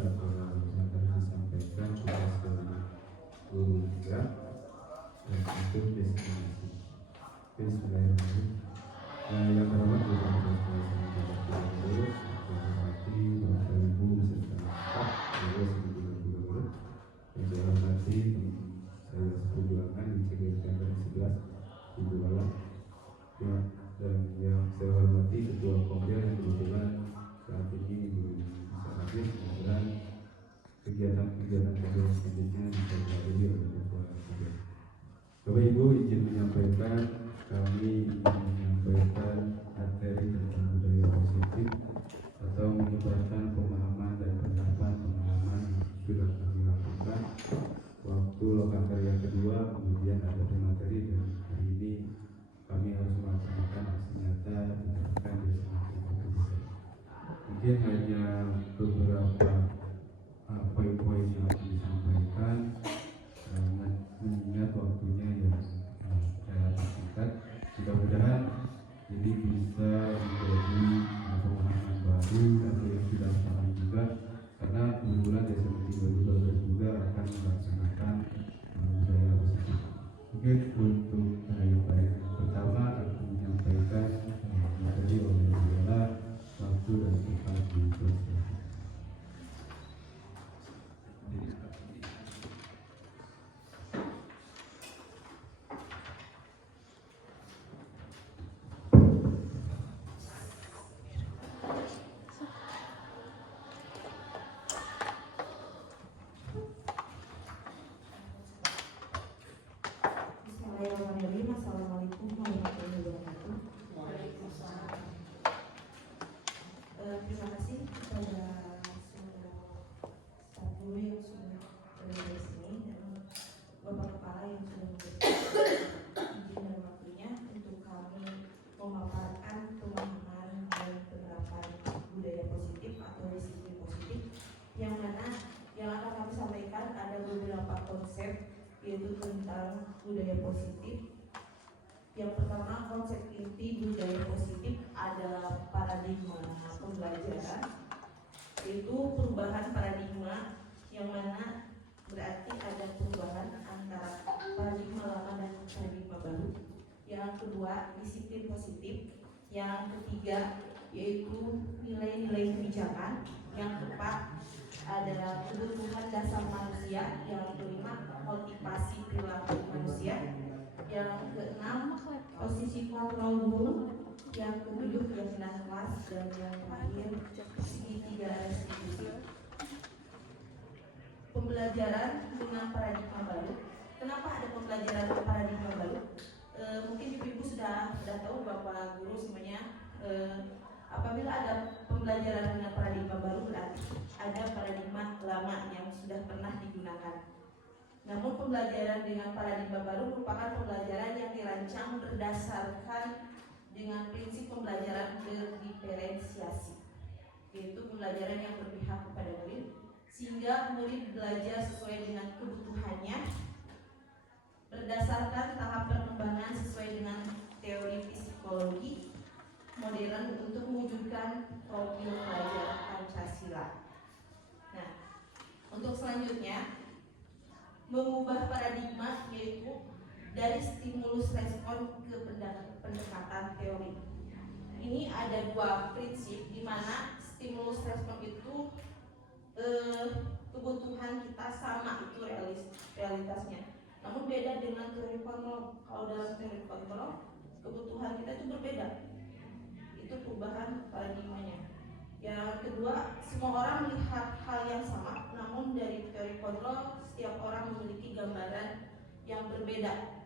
laporan yang akan disampaikan tugas dari guru juga dan untuk destinasi. Bismillahirrahmanirrahim. Yang terhormat Guru Besar Guru, hormati Bapak Ibu beserta staf, guru, yang saya hormati saya seperjuangan di CGM 11 Ibu Lala, dan yang saya hormati Ketua Komdel yang kebetulan saat ini belum bisa hadir dan kegiatan-kegiatan Komdel selanjutnya bisa dihadiri oleh Ketua Komdel. Bapak Ibu, izin menyampaikan, kami ingin menyampaikan materi tentang budaya positif atau menyebarkan pemahaman dan pengalaman yang sudah kami lakukan waktu lokakarya kedua, kemudian ada materi, dan hari ini kami harus melaksanakan aksi nyata diterapkan di Destinasi. Mungkin hanya beberapa poin-poin yang akan disampaikan mengingat waktunya yang relatif singkat. Mudah-mudahan ini bisa menjadi pemahaman baru atau yang sudah paham juga, karena bulan Desember 2012 juga akan melaksanakan budaya positif. Mungkin untuk yang baik pertama aku menyampaikan materi oleh Bella, waktu dan tempat di proses. Assalamualaikum warahmatullahi wabarakatuh. Terima kasih kepada semua staf guru yang sudah berada di sini dan Bapak Kepala yang sudah memberikan izin dan waktunya untuk kami memaparkan pemahaman dan penerapan budaya positif atau disiplin positif, yang mana yang akan kami sampaikan ada beberapa konsep, yaitu tentang budaya positif. Yang pertama, konsep inti budaya positif adalah paradigma pembelajaran, yaitu perubahan paradigma, yang mana berarti ada perubahan antara paradigma lama dan paradigma baru. Yang kedua, disiplin positif. Yang ketiga, yaitu nilai-nilai kebijakan. Yang keempat adalah kebutuhan dasar manusia. Yang kelima, motivasi perilaku manusia. Yang keenam, posisi kontrol guru. Yang ketujuh, keyakinan kelas. Dan yang terakhir, segitiga restitusi. Pembelajaran dengan paradigma baru. Kenapa ada pembelajaran paradigma baru? Mungkin ibu sudah tahu, Bapak Guru semuanya, apabila ada pembelajaran dengan paradigma baru berarti ada paradigma lama yang sudah pernah digunakan. Namun pembelajaran dengan paradigma baru merupakan pembelajaran yang dirancang berdasarkan dengan prinsip pembelajaran berdiferensiasi, yaitu pembelajaran yang berpihak kepada murid, sehingga murid belajar sesuai dengan kebutuhannya, berdasarkan tahap perkembangan sesuai dengan teori psikologi modern untuk mewujudkan profil pelajar Pancasila. Nah, untuk selanjutnya, mengubah paradigma, yaitu dari stimulus respon ke pendekatan teori. Ini ada dua prinsip, di mana stimulus respon itu kebutuhan kita sama, itu realitasnya. Namun beda dengan teori kontrol. Kalau dalam teori kontrol, kebutuhan kita itu berbeda. Itu perubahan paradigmanya. Yang kedua, semua orang melihat hal yang sama, namun dari teori kontrol setiap orang memiliki gambaran yang berbeda.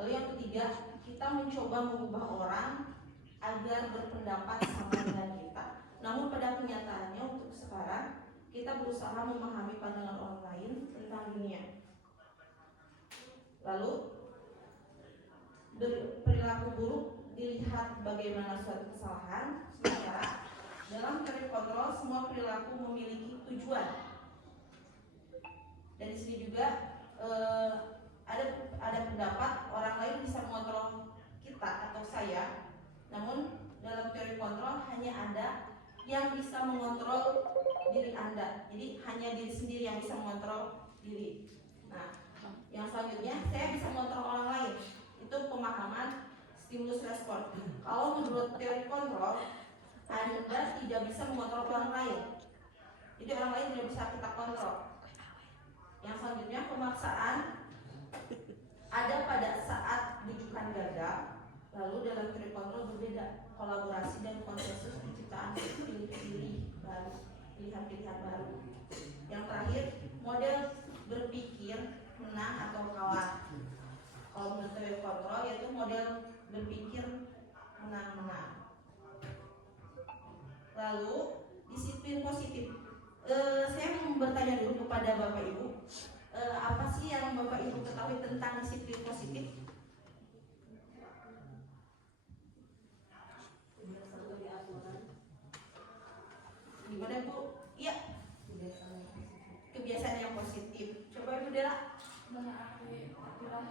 Lalu yang ketiga, kita mencoba mengubah orang agar berpendapat sama dengan kita, namun pada kenyataannya untuk sekarang kita berusaha memahami pandangan orang lain tentang dunia. Lalu perilaku buruk dilihat bagaimana suatu kesalahan, sementara dalam teori kontrol semua perilaku memiliki tujuan. Dan di sini juga ada pendapat orang lain bisa mengontrol kita atau saya, namun dalam teori kontrol hanya ada yang bisa mengontrol diri Anda. Jadi hanya diri sendiri yang bisa mengontrol diri. Nah, yang selanjutnya saya bisa mengontrol orang lain. Itu pemahaman stimulus respon. Kalau menurut teori kontrol, Anda tidak bisa mengontrol orang lain. Jadi orang lain tidak bisa kita kontrol. Yang selanjutnya pemaksaan ada pada saat rujukan gagal. Lalu dalam teori kontrol berbeda, kolaborasi dan konsensus penciptaan pilihan-pilihan baru. Yang terakhir, model berpikir menang atau kalah. Kalau menurut teori kontrol yaitu model berpikir menang-menang. Lalu disiplin positif. Saya mau bertanya dulu kepada Bapak Ibu, apa sih yang Bapak Ibu ketahui tentang disiplin positif? Gimana Bu? Iya. Kebiasaan yang positif. Coba Ibu Dela.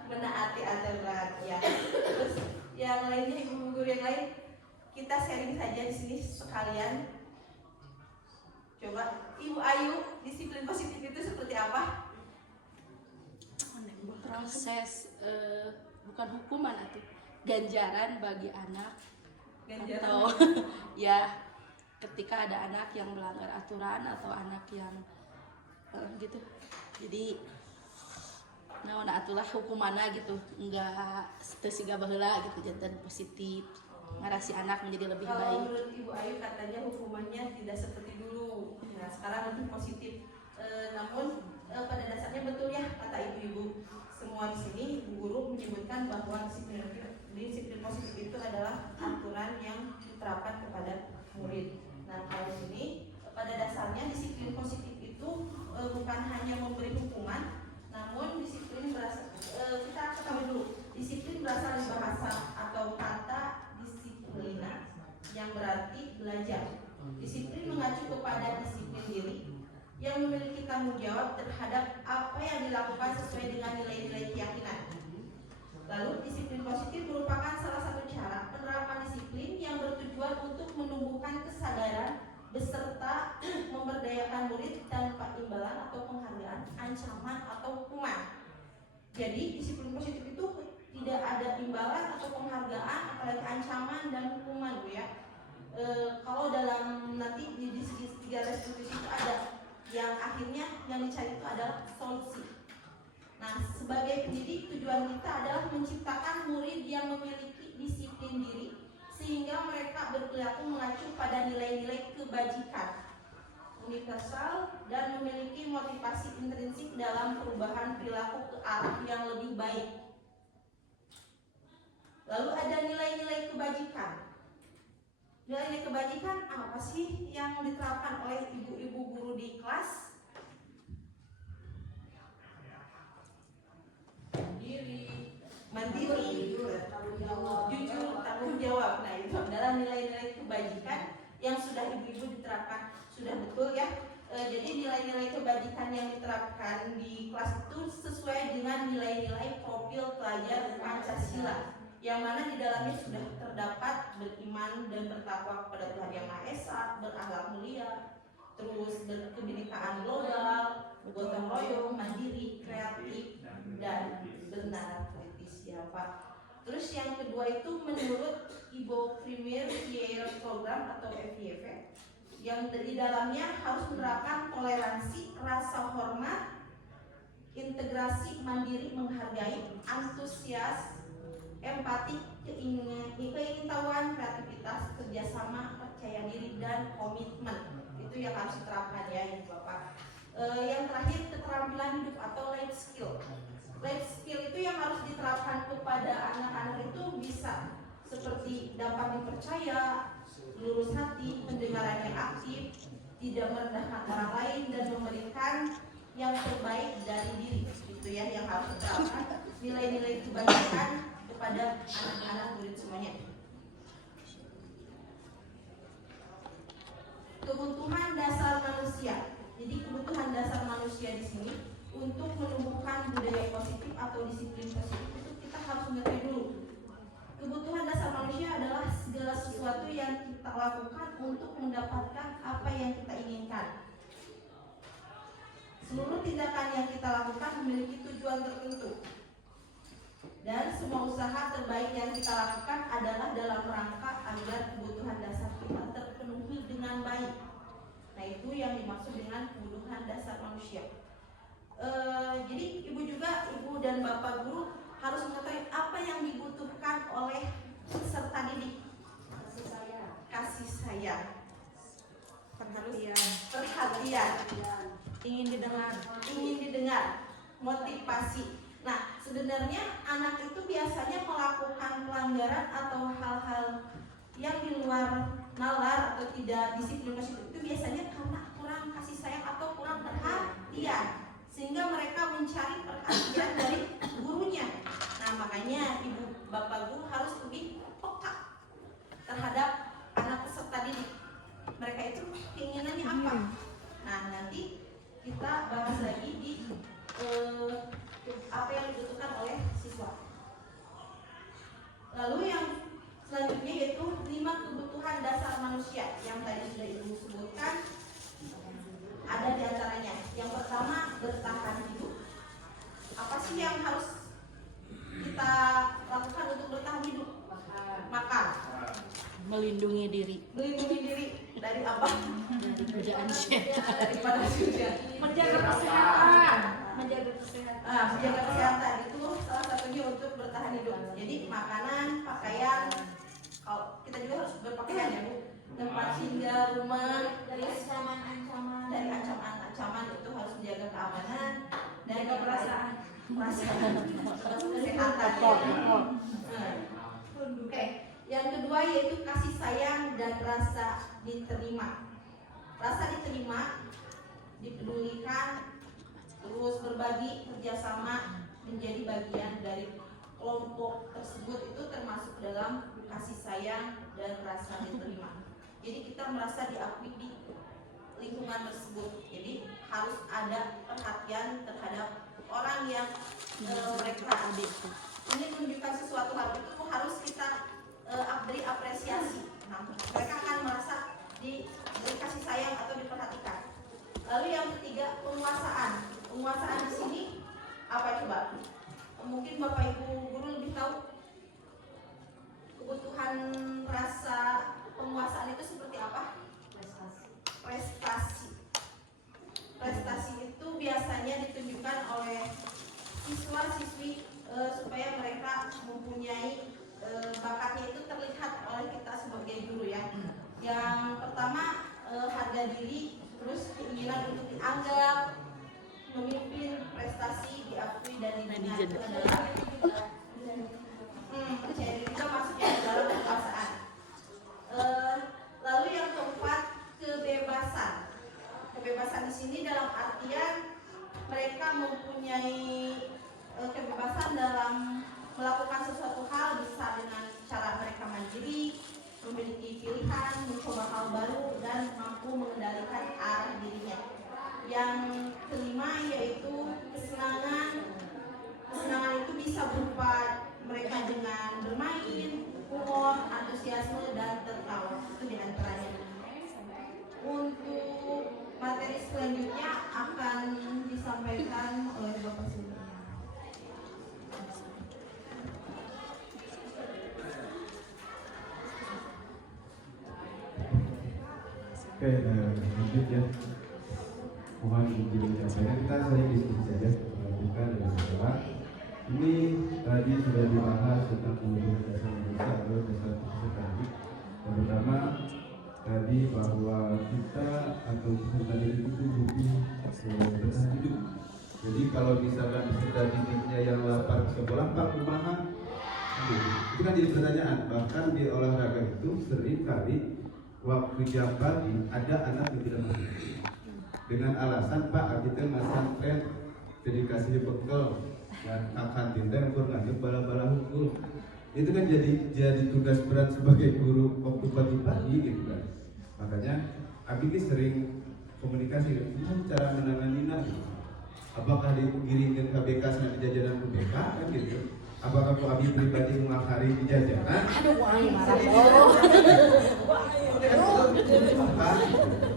Menaati aturan. Ya. Terus yang lainnya Ibu guru yang lain, kita sharing saja di sini sekalian. Coba Ibu Ayu, disiplin positif itu seperti apa? Proses bukan hukuman atau ganjaran bagi anak. Ganjaran. Atau ya ketika ada anak yang melanggar aturan atau anak yang gitu, jadi nah atulah hukumannya gitu, enggak siga baheula gitu, jantan positif ngarasi anak menjadi lebih baik. Kalau menurut Ibu Ayu katanya hukumannya tidak seperti dulu, nah sekarang lebih positif. Namun pada dasarnya betul ya kata ibu-ibu semua di sini, ibu guru menyebutkan bahwa disiplin positif itu adalah aturan yang diterapkan kepada murid. Nah kalau sini pada dasarnya disiplin positif itu bukan hanya memberi hukuman, namun disiplin berasal, kita ketahui dulu, disiplin berasal dari bahasa atau kata disiplina yang berarti belajar. Disiplin mengacu kepada disiplin diri yang memiliki tanggung jawab terhadap apa yang dilakukan sesuai dengan nilai-nilai keyakinan. Lalu disiplin positif merupakan salah satu cara penerapan disiplin yang bertujuan untuk menumbuhkan kesadaran beserta memberdayakan murid tanpa imbalan atau penghargaan, ancaman atau hukuman. Jadi disiplin positif itu tidak ada imbalan atau penghargaan, apalagi ancaman dan hukuman, Bu ya. Kalau dalam nanti di segi tiga restitusi itu ada yang akhirnya yang dicari itu adalah solusi. Nah, sebagai pendidik tujuan kita adalah menciptakan murid yang memiliki disiplin diri sehingga mereka berperilaku mengacu pada nilai-nilai kebajikan, universal, dan memiliki motivasi intrinsik dalam perubahan perilaku ke arah yang lebih baik. Lalu ada nilai-nilai kebajikan. Nilai-nilai kebajikan apa sih yang diterapkan oleh ibu-ibu guru di kelas? Mandiri, jujur, tanggung jawab. Nah itu adalah nilai-nilai kebajikan yang sudah ibu-ibu diterapkan. Sudah betul ya. Jadi nilai-nilai kebajikan yang diterapkan di kelas itu sesuai dengan nilai-nilai profil pelajar Pancasila, yang mana di dalamnya sudah terdapat beriman dan bertakwa kepada Tuhan Yang Maha Esa, berakhlak mulia, terus berkebinekaan global, gotong royong, mandiri, kreatif, dan benar kritis ya Pak. Terus yang kedua itu menurut Ibu Premier Year Program atau FYP, yang di dalamnya harus menerapkan toleransi, rasa hormat, integrasi, mandiri, menghargai, antusias, empati, keingintahuan, kreativitas, kerjasama, percaya diri, dan komitmen. Itu yang harus diterapkan ya Ibu Bapak. Yang terakhir keterampilan hidup atau life skill. Life skill itu yang harus diterapkan kepada anak-anak itu bisa seperti dapat dipercaya, lurus hati, pendengaran yang aktif, tidak merendahkan orang lain, dan memberikan yang terbaik dari diri. Itu ya yang harus diterapkan, nilai-nilai kebajikan kepada anak-anak murid semuanya. Kebutuhan dasar manusia. Jadi kebutuhan dasar manusia di sini untuk menumbuhkan budaya positif atau disiplin positif itu kita harus mengerti dulu. Kebutuhan dasar manusia adalah segala sesuatu yang kita lakukan untuk mendapatkan apa yang kita inginkan. Seluruh tindakan yang kita lakukan memiliki tujuan tertentu. Dan semua usaha terbaik yang kita lakukan adalah dalam rangka agar kebutuhan dasar kita terpenuhi dengan baik. Nah, itu yang dimaksud dengan kebutuhan dasar manusia. Jadi ibu dan bapak guru harus mengetahui apa yang dibutuhkan oleh peserta didik. Kasih sayang, perhatian, ingin didengar, motivasi. Nah, sebenarnya anak itu biasanya melakukan pelanggaran atau hal-hal yang di luar nalar atau tidak disiplin itu biasanya karena kurang kasih sayang atau kurang perhatian, sehingga mereka mencari perhatian dari gurunya. Nah, makanya ibu bapak guru harus lebih peka terhadap anak peserta didik. Mereka itu keinginannya apa? Nah, nanti kita bahas lagi di apa yang dibutuhkan oleh siswa. Lalu yang selanjutnya yaitu 5 kebutuhan dasar manusia yang tadi sudah ibu sebutkan. Ada di antaranya. Yang pertama, bertahan hidup. Apa sih yang harus kita lakukan untuk bertahan hidup? Makan. Melindungi diri dari apa? dari godaan setan, Daripada hujan. menjaga kesehatan. Menjaga kesehatan itu salah satunya untuk bertahan hidup. Jadi makanan, pakaian, kalau kita juga harus berpakaian ya Bu. Tempat tinggal, rumah, dari ancaman itu harus menjaga keamanan dan perasaan kesehatan. Oke. Yang kedua yaitu kasih sayang dan rasa diterima. Rasa diterima, dipedulikan, terus berbagi, kerjasama, menjadi bagian dari kelompok tersebut itu termasuk dalam kasih sayang dan rasa diterima. Jadi kita merasa diakui di lingkungan tersebut. Jadi harus ada perhatian terhadap orang yang mereka ini menunjukkan sesuatu hal itu harus kita beri apresiasi. Nah, mereka akan merasa diberi kasih sayang atau diperhatikan. Lalu yang ketiga, penguasaan. Penguasaan di sini apa coba? Mungkin Bapak Ibu guru lebih tahu kebutuhan rasa penguasaan itu seperti apa? Prestasi itu biasanya ditunjukkan oleh siswa-siswi supaya mereka mempunyai bakatnya itu terlihat oleh kita sebagai guru ya. Yang pertama harga diri, terus keinginan untuk dianggap, memimpin, prestasi, diakui dan didengar. Jadi kita masuknya ke dalam kekuasaan. Lalu yang keempat, kebebasan. Kebebasan di sini dalam artian mereka mempunyai kebebasan dalam melakukan sesuatu hal, bisa dengan cara mereka mandiri, memiliki pilihan, mencoba hal baru, dan mampu mengendalikan arah dirinya. Yang kelima yaitu kesenangan. Kesenangan itu bisa berupa mereka dengan bermain, humor, antusiasme, dan tertawa. Itu diantaranya. Untuk materi selanjutnya akan disampaikan oleh Bapak Suri. Oke, lanjut ya. Mohon izin saja, kita sering diskusi saja kita dengan sekolah. Ini tadi sudah dibahas tentang kebutuhan dasar manusia atau dasar peserta didik. Yang pertama tadi bahwa kita atau peserta didik itu butuh bertahan hidup. Jadi kalau misalkan peserta didiknya yang lapar sekolah pak kumaha, itu kan jadi pertanyaan. Bahkan di olahraga itu sering kali waktu jam pagi ada anak yang tidak masuk dengan alasan pak kita masang tren jadi kasih bekal dan akan tindak ngajak bala-bala hukum. Itu kan jadi tugas berat sebagai guru waktu pagi-pagi gitu kan. Makanya Abi sering komunikasi gimana cara menangani gitu. Apakah digiringkan KBK sama jajanan UBK kan gitu. Apakah Pak Abi pribadi mengakhiri di jajanan? Aduh, wah, marah.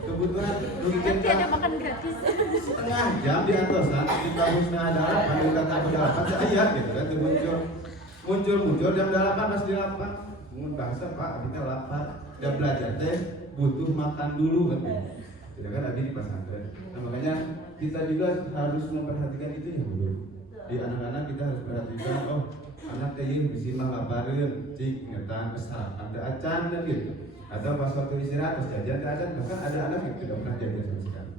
Kebutuhan rugikan Nanti ada makan gratis. setengah jam di atasan di kampus ada pada udah tadi delapan saya gitu kan muncul jam 8 pas di 8 mun bahasa Pak kita lapar udah belajar teh butuh makan dulu kan tidak kan Abi di pesantren. Nah makanya kita juga harus memperhatikan itu ya dulu di anak-anak kita harus perhatikan anak teh bisa mah lapareun cik ngetan besar ada acan dan gitu atau pas waktu istirahat terus jajan acan bahkan ada anak yang tidak pernah jajan sama sekali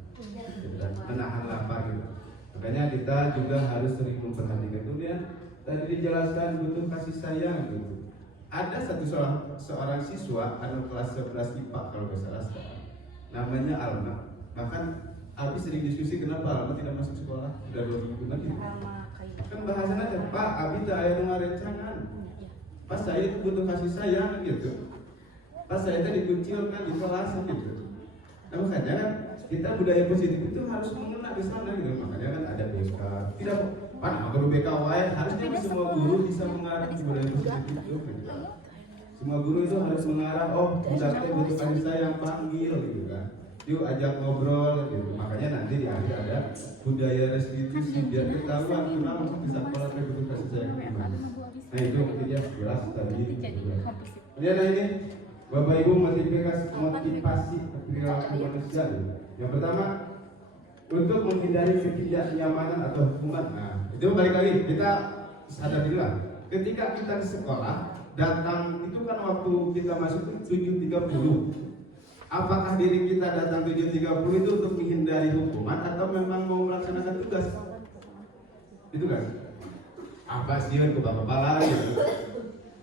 gitu kan, menahan lapar gitu. Makanya kita juga harus sering memperhatikan. Kemudian tadi dijelaskan butuh kasih sayang gitu. Ada seorang siswa anak kelas 11 IPA kalau nggak salah sekarang, namanya Alma. Bahkan Abi sering diskusi kenapa Alma tidak masuk sekolah udah 2 minggu lagi. Kan bahasannya aja Pak Abi tak ada ngerencangan. Pas saya itu butuh kasih sayang gitu. Pas saya tadi dikucilkan di kelas gitu. Nah makanya kan kita budaya positif itu harus mengena di sana gitu. Makanya kan ada BK. Tidak Pak, guru BK harusnya semua guru bisa mengarah ke budaya positif itu. Gitu. Semua guru itu harus mengarah, kita butuh kasih sayang, panggil gitu kan. Yuk ajak ngobrol gitu. Makanya nanti di akhir ada budaya restitusi biar ketahuan kenapa bisa sekolah butuh kasih sayang gimana. Nah itu mungkin ya jelas tadi. Lihat ini Bapak Ibu motivasi perilaku manusia. Yang pertama untuk menghindari ketidaknyamanan atau hukuman. Nah itu balik lagi kita sadar dulu lah. Ketika kita di sekolah datang itu kan waktu kita masuk 7.30. Apakah diri kita datang 7.30 itu untuk menghindari hukuman atau memang mau melaksanakan tugas? Itu kan? Apa sih ke bapak-bapak gitu?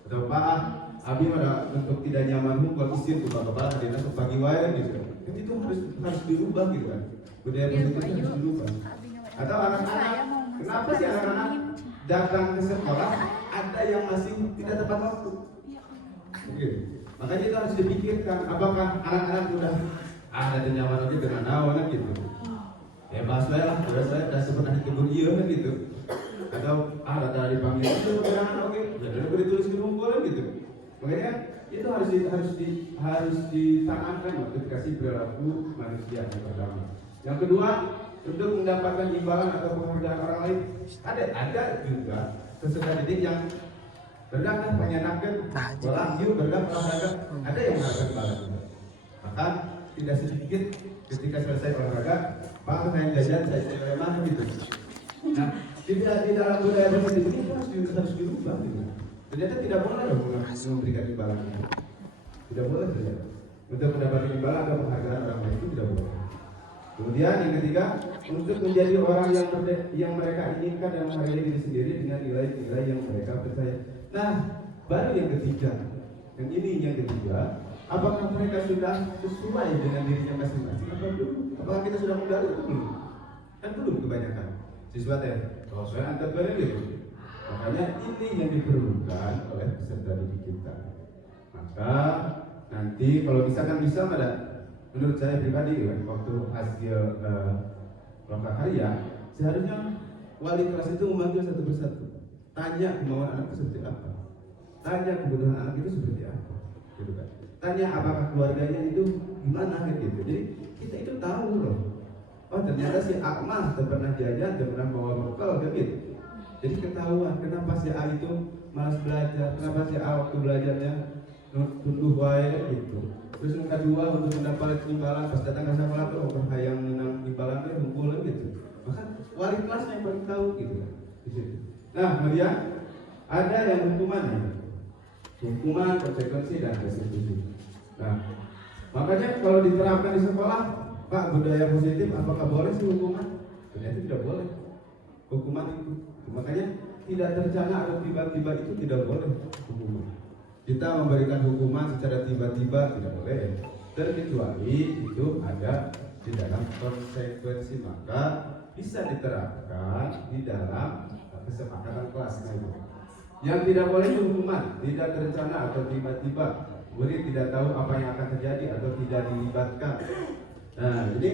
Atau Pak Abi ada untuk tidak nyaman hukum isin ke bapak-bapak ada masuk pagi wae gitu. Kan itu harus dirubah gitu kan? Budaya positif itu harus dirubah. Atau anak-anak, kenapa sih anak-anak datang ke sekolah ada yang masih tidak tepat waktu? Begitu. Makanya itu harus dipikirkan apakah anak-anak sudah ada nyaman aja dengan naon gitu. Ya bahas lah, sudah pernah ditegur iya kan gitu. Atau ada dipanggil itu dengan oke, ya udah ditulis di rumput gitu. Makanya itu harus ditanamkan ketika perilaku manusia yang pertama. Yang kedua, untuk mendapatkan imbalan atau penghargaan orang lain, ada juga peserta didik yang berdasarkan menyenangkan bola, yuk olahraga, ada yang mengharapkan imbalan. Maka tidak sedikit ketika selesai olahraga, Pak main jajan saya mana gitu. Nah, di dalam budaya positif ini harus dirubah gitu. Ternyata tidak boleh memberikan imbalan. Tidak boleh ternyata. Untuk mendapatkan imbalan atau penghargaan orang lain itu tidak boleh. Kemudian yang ketiga, untuk menjadi orang yang mereka inginkan dan menghargai diri sendiri dengan nilai-nilai yang mereka percaya. Nah, baru yang ketiga. Yang ini yang ketiga, apakah mereka sudah sesuai dengan dirinya masing-masing atau belum? Apakah kita sudah mendalami atau belum? Kan belum kebanyakan. Siswa teh, kalau saya antar gitu. Makanya ini yang diperlukan oleh peserta didik kita. Maka nanti kalau misalkan bisa pada menurut saya pribadi waktu hasil prakarya seharusnya wali kelas itu memanggil satu persatu, tanya kemauan anak itu seperti apa, tanya kebutuhan anak itu seperti apa, gitu kan? Tanya apakah keluarganya itu gimana gitu. Jadi kita itu tahu loh. Oh ternyata si Akmal pernah jajan, pernah bawa bekal kan gitu. Jadi ketahuan kenapa si A itu malas belajar, kenapa si A waktu belajarnya tunduh wae gitu. Terus yang kedua untuk mendapat imbalan pas datang ke sekolah tuh hayang menang imbalan teh hukum gitu. Maka wali kelas yang paling tahu gitu kan. Di situ. Nah, kemudian ada yang hukuman, konsekuensi dan restitusi. Nah, makanya kalau diterapkan di sekolah, Pak budaya positif apakah boleh sih hukuman? Ternyata tidak boleh. Hukuman itu, makanya tidak terencana atau tiba-tiba itu tidak boleh hukuman. Kita memberikan hukuman secara tiba-tiba tidak boleh, terkecuali itu ada di dalam konsekuensi maka bisa diterapkan di dalam kesepakatan kelas. Yang tidak boleh itu hukuman tidak terencana atau tiba-tiba, murid tidak tahu apa yang akan terjadi atau tidak dilibatkan. Nah, jadi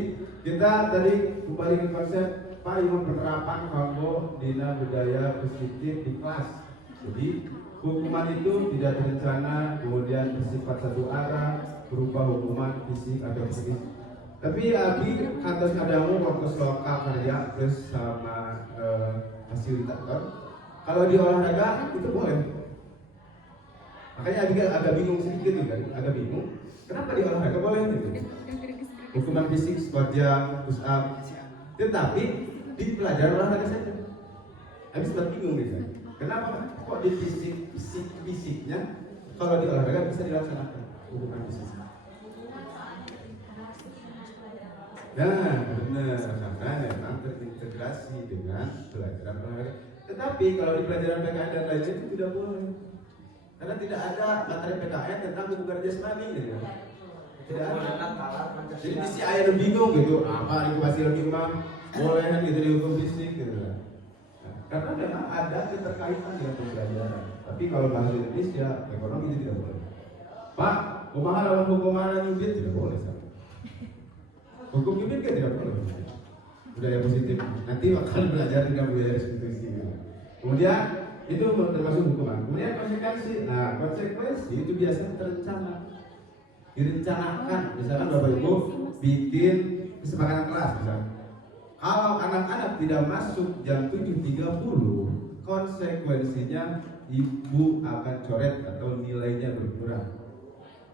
kita tadi kembali ke konsep penerapan Kambo Dina Budaya Positif di kelas. Jadi hukuman itu tidak terencana, kemudian bersifat satu arah, berupa hukuman fisik atau psikis. Tapi Abi atas adamu fokus lokal karya plus sama fasilitator. Kalau di olahraga itu boleh. Makanya Abi agak bingung sedikit nih kan, agak bingung. Kenapa di olahraga boleh gitu? Hukuman fisik squat jam, push up. Tetapi di pelajaran olahraga saja. Abi sempat bingung nih kan. Kenapa kok di fisiknya kalau di olahraga bisa dilaksanakan hukuman fisik? Nah, benar, karena memang terintegrasi dengan pelajaran olahraga. Tetapi kalau di pelajaran PKN dan lainnya itu tidak boleh, karena tidak ada materi PKN tentang hubungan jasmani, gitu. Tidak ada. Jadi di si ayah bingung gitu, apa inkubasi lebih boleh kan gitu di hukum fisik gitu. Karena memang ada keterkaitan dengan pembelajaran. Tapi kalau bahasa Indonesia, ekonomi itu tidak boleh. Pak, kumaha lawan hukuman nyubit tidak boleh. Hukum nyubit kan tidak boleh. Budaya positif. Nanti akan belajar dengan budaya restitusi. Kemudian itu termasuk hukuman. Kemudian konsekuensi. Nah, konsekuensi itu biasanya terencana, direncanakan. Misalkan Bapak Ibu bikin kesepakatan kelas, misalkan. Kalau anak-anak tidak masuk jam 7.30, konsekuensinya ibu akan coret atau nilainya berkurang.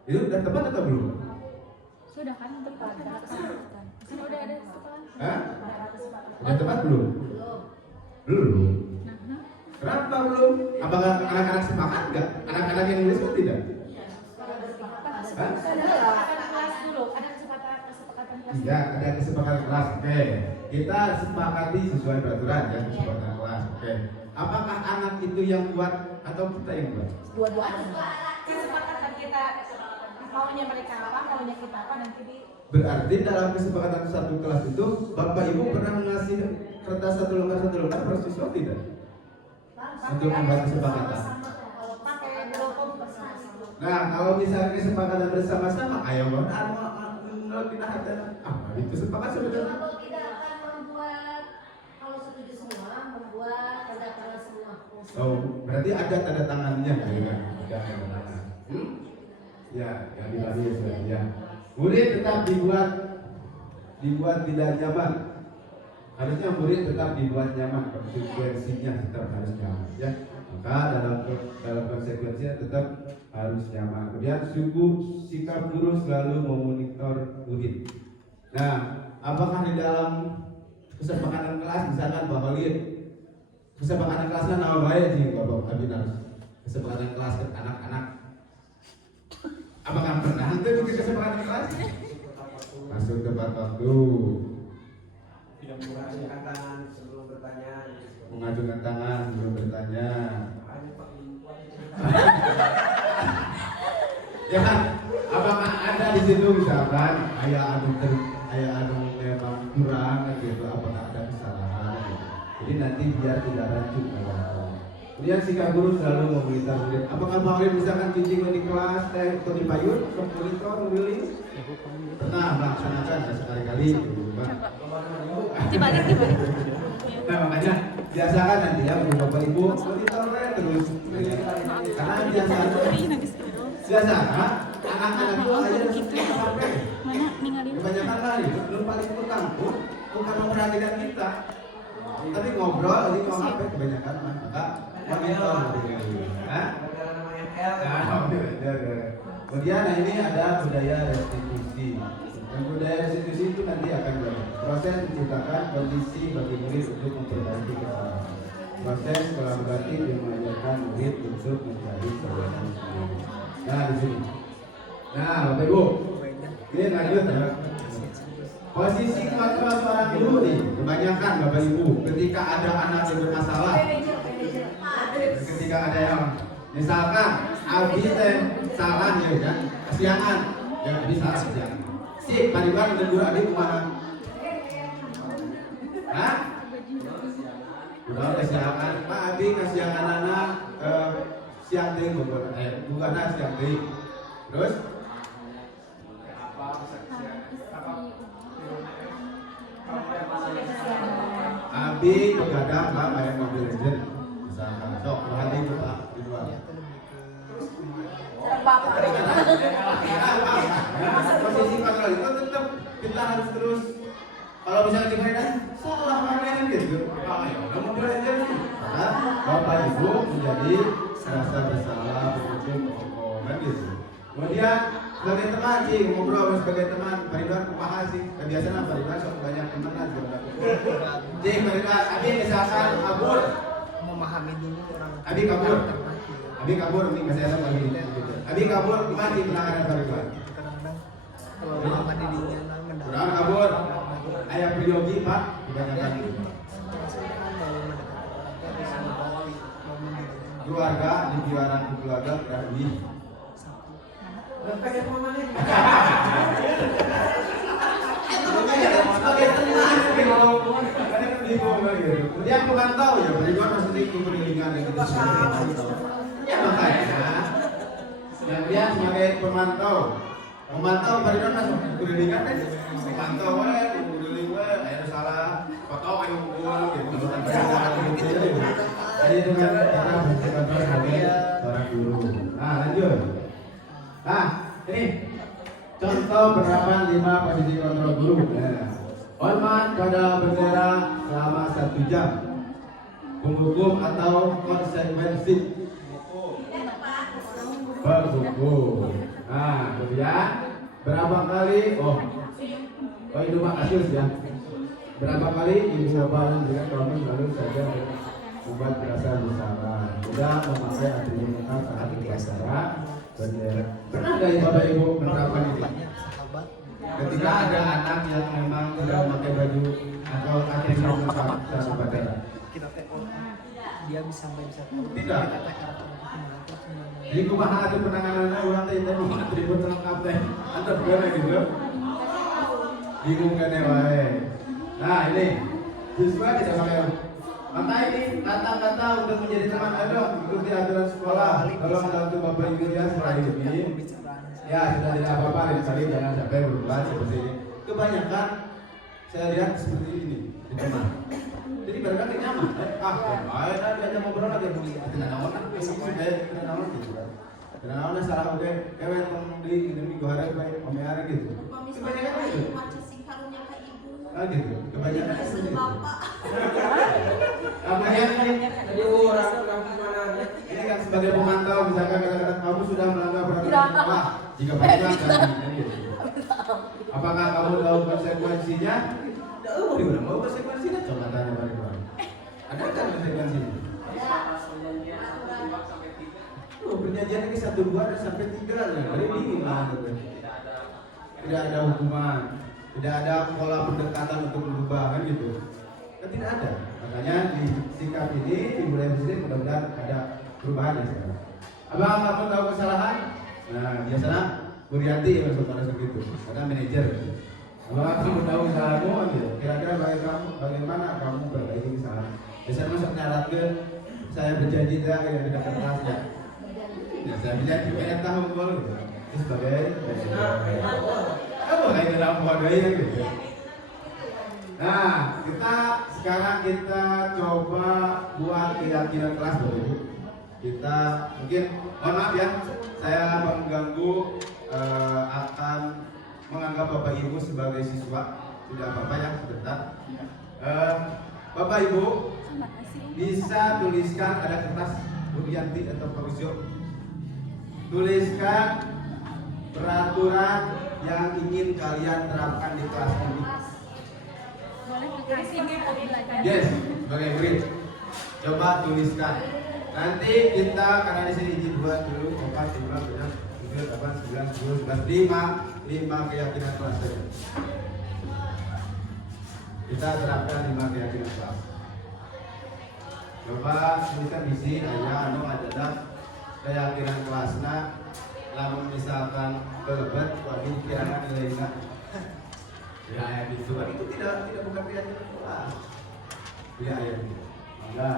Itu sudah tepat atau belum? Sudah kan tepat. Sudah ada kesepakatan. Hah? Sudah tepat belum? Belum. Kenapa belum? Apakah anak-anak sepakat nggak? Anak-anak yang nulis kan tidak? Hah? Ada kelas dulu, ada kesepakatan kelas. Iya, ada kesepakatan kelas. Oke. Kita sepakati sesuai peraturan ya, kesepakatan kelas. Oke. Apakah anak itu yang buat atau kita yang buat? Dua-duanya. Kesepakatan kita maunya mereka apa, maunya kita apa, dan jadi Berarti dalam kesepakatan satu kelas itu Bapak Ibu pernah mengasih kertas satu lembar per siswa tidak? Untuk membuat kesepakatan. pakai dokum bersama-sama. Nah, kalau misalnya kesepakatan bersama-sama, ayo lebih itu sepakat sebenarnya. Kalau tidak akan membuat, kalau setuju semua, membuat tanda tangan semua. Oh, berarti ada tanda tangannya kan? Ada tanda tangan. Ya, yang dibagi ya. Murid tetap dibuat tidak nyaman. Harusnya murid tetap dibuat nyaman, konsekuensinya tetap harus nyaman ya. Maka dalam konsekuensinya tetap harus nyaman. Kemudian sikap guru selalu memonitor murid. Nah, apakah di dalam kesepakatan kelas misalkan Pak Khalid, kesepakatan kelasnya nama baik sih Bapak Abinar, kesepakatan kelas ke anak-anak. Apakah pernah nanti bikin kesepakatan kelas? Masuk tepat waktu. Tidak mengajukan tangan sebelum bertanya. Mengajukan tangan sebelum bertanya. Ya kan? Apakah ada di situ misalkan ayah anu memang kurang gitu? Apakah ada kesalahan? Gitu. Jadi nanti biar tidak lanjut. Kemudian sikap guru selalu memonitor murid. Apakah Pak Khalid misalkan cuci di kelas, atau di payung, monitor, memilih? Pernah melaksanakan sekali-kali. Dibalik. Nah makanya biasakan nanti ya Bapak Ibu monitornya terus. Karena biasa anak-anak itu aja HP. Mana ninggalin? Kebanyakan kali belum paling utang pun bukan memperhatikan kita, tapi ngobrol lagi mau HP kebanyakan maka monitor. Kemudian ini ada budaya restitusi. Dan budaya restitusi itu nanti akan proses menciptakan kondisi bagi murid untuk memperbaiki kesalahan. Proses kolaboratif yang mengajarkan murid untuk mencari solusi sendiri. Nah di sini. Nah Bapak Ibu, ini lanjut ya. Posisi kemampuan seorang guru nih, kebanyakan Bapak Ibu, ketika ada anak yang bermasalah, ketika ada yang misalkan Abi salah ya kan, kesiangan, ya Abi salah kesiangan. Si pariwan dan guru Abi kemana? Hah? Udah kesiangan, Pak Abi kesiangan anak siang deh, bukan siang deh. Terus? Abi begadang Pak main Mobile Legends misalkan. Sok, berhenti itu Pak, di luar. Bapak. Posisi kontrol itu tetap kita harus terus. Kalau misalnya kita salah mana gitu, udah mau belajar nih. Karena Bapak Ibu menjadi rasa bersalah, berhukum, kan gitu. Kemudian sebagai teman sih ngobrol sebagai teman, Pak Ridwan kumaha sih? Kebiasaan Pak Ridwan sok banyak teman aja. Jadi Pak Ridwan, Abi misalkan kabur, memahami dulu orang. Abi kabur nih masih ada lagi. Abi kabur kumaha sih penanganan Pak Ridwan? Kadang-kadang kalau memahami dirinya mendalam. Kurang kabur. Ayah biologi Pak, kebanyakan keluarga di biaran keluarga berarti Pengen mau mana? sebagai teman kemudian pemantau ya Ridwan maksudnya ikut lingkungan yang kita pemantau ya makanya kemudian sebagai pemantau Pak Ridwan masuk ikut lingkungan kan pemantau ayo salah potong ayo unggul gitu jadi itu kan cara bersikap sebagai seorang guru. Nah lanjut. Nah ini contoh penerapan 5 posisi kontrol guru. Hormat pada bendera selama 1 jam. Penghukum atau konsekuensi. Berhukum. Nah kemudian berapa kali? Oh itu Pak kasus ya. Berapa kali ibu bapak dengan kami lalu saja membuat perasaan bersalah, tidak memakai atribut muka saat upacara bendera. Pernah nggak bapak ibu menerapkan itu? Ketika ada anak yang memang tidak memakai baju atau atribut muka saat upacara, Kita telepon dia bisa tahu. tidak. Jadi kumaha ada penanganannya orang teh itu atribut lengkap teh, anda benar gitu? Bingung kan ya wae. Nah ini siswa tidak pakai. Maka ini kata-kata untuk menjadi teman ada ikuti aturan sekolah. Tolong bantu Bapak Ibu ya setelah ini. Ya sudah tidak apa-apa kali jangan sampai berubah seperti ini. Kebanyakan saya lihat seperti ini di teman. Jadi barangkali nyaman. Ayo nanti ngobrol lagi dulu. Tidak naon, tidak naon gitu. Tidak naon salah oke. Kewet di ini gohara baik omeara gitu. Kebanyakan itu. Gitu. Kebanyakan itu. Kemudian Jadi orang gimana? ini kan sebagai pemantau misalkan kata-kata kamu sudah melanggar peraturan sekolah jika peraturan dan gitu. Apakah kamu tahu konsekuensinya? Tahu, dibilang tahu konsekuensinya. Coba tanya Pak Ridwan. Ada kan konsekuensinya? Perjanjian ini 1, 2 dan sampai 3 lah. Hari ini lah. Tidak ada hukuman, tidak ada pola pendekatan untuk berubah kan gitu. Kan tidak ada. Makanya di sikap ini dimulai di sini mudah-mudahan ada perubahan ya sekarang. Abang kamu tahu kesalahan? Nah biasanya Burianti ya masuk pada segitu, karena manajer. Abang kamu tahu kesalahanmu, gitu. Kira-kira bagaimana kamu perbaiki kesalahan? Biasanya masuk nyarat ke saya berjanji dah yang tidak kertas ya. Ya saya berjanji pengen tahu kalau gitu. Itu sebagai apa kayak dalam wadai gitu. Nah, sekarang kita coba buat keyakinan kelas dulu. Kita mungkin mohon maaf ya, saya mengganggu akan menganggap Bapak Ibu sebagai siswa. Tidak apa-apa ya, sebentar. Bapak Ibu bisa tuliskan ada kertas Budianti atau Pak Wisyo. Tuliskan peraturan yang ingin kalian terapkan di kelas ini. Yes, sebagai murid. Coba tuliskan. Nanti kita karena di sini izin buat dulu 4, 5, 6, 7, 8, 9, 10, 11, 5 keyakinan kelas saja. Kita terapkan 5 keyakinan kelas. Coba tuliskan di sini ayah adalah keyakinan kelasnya. Lalu misalkan kelebet, waduh kira-kira nilai enggak. Ya ayat itu tidak bukan keyakinan kelas. Ya ayat itu. Mangga.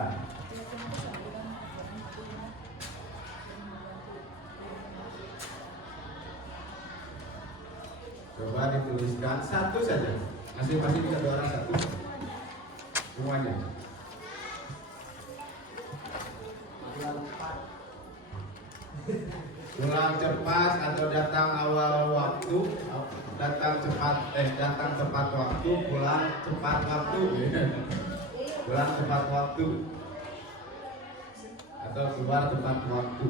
Coba dituliskan satu saja. Masing-masing bisa 2 orang 1. Semuanya. pulang cepat atau datang awal waktu, datang tepat waktu, pulang tepat waktu, pulang tepat waktu, atau keluar tepat waktu.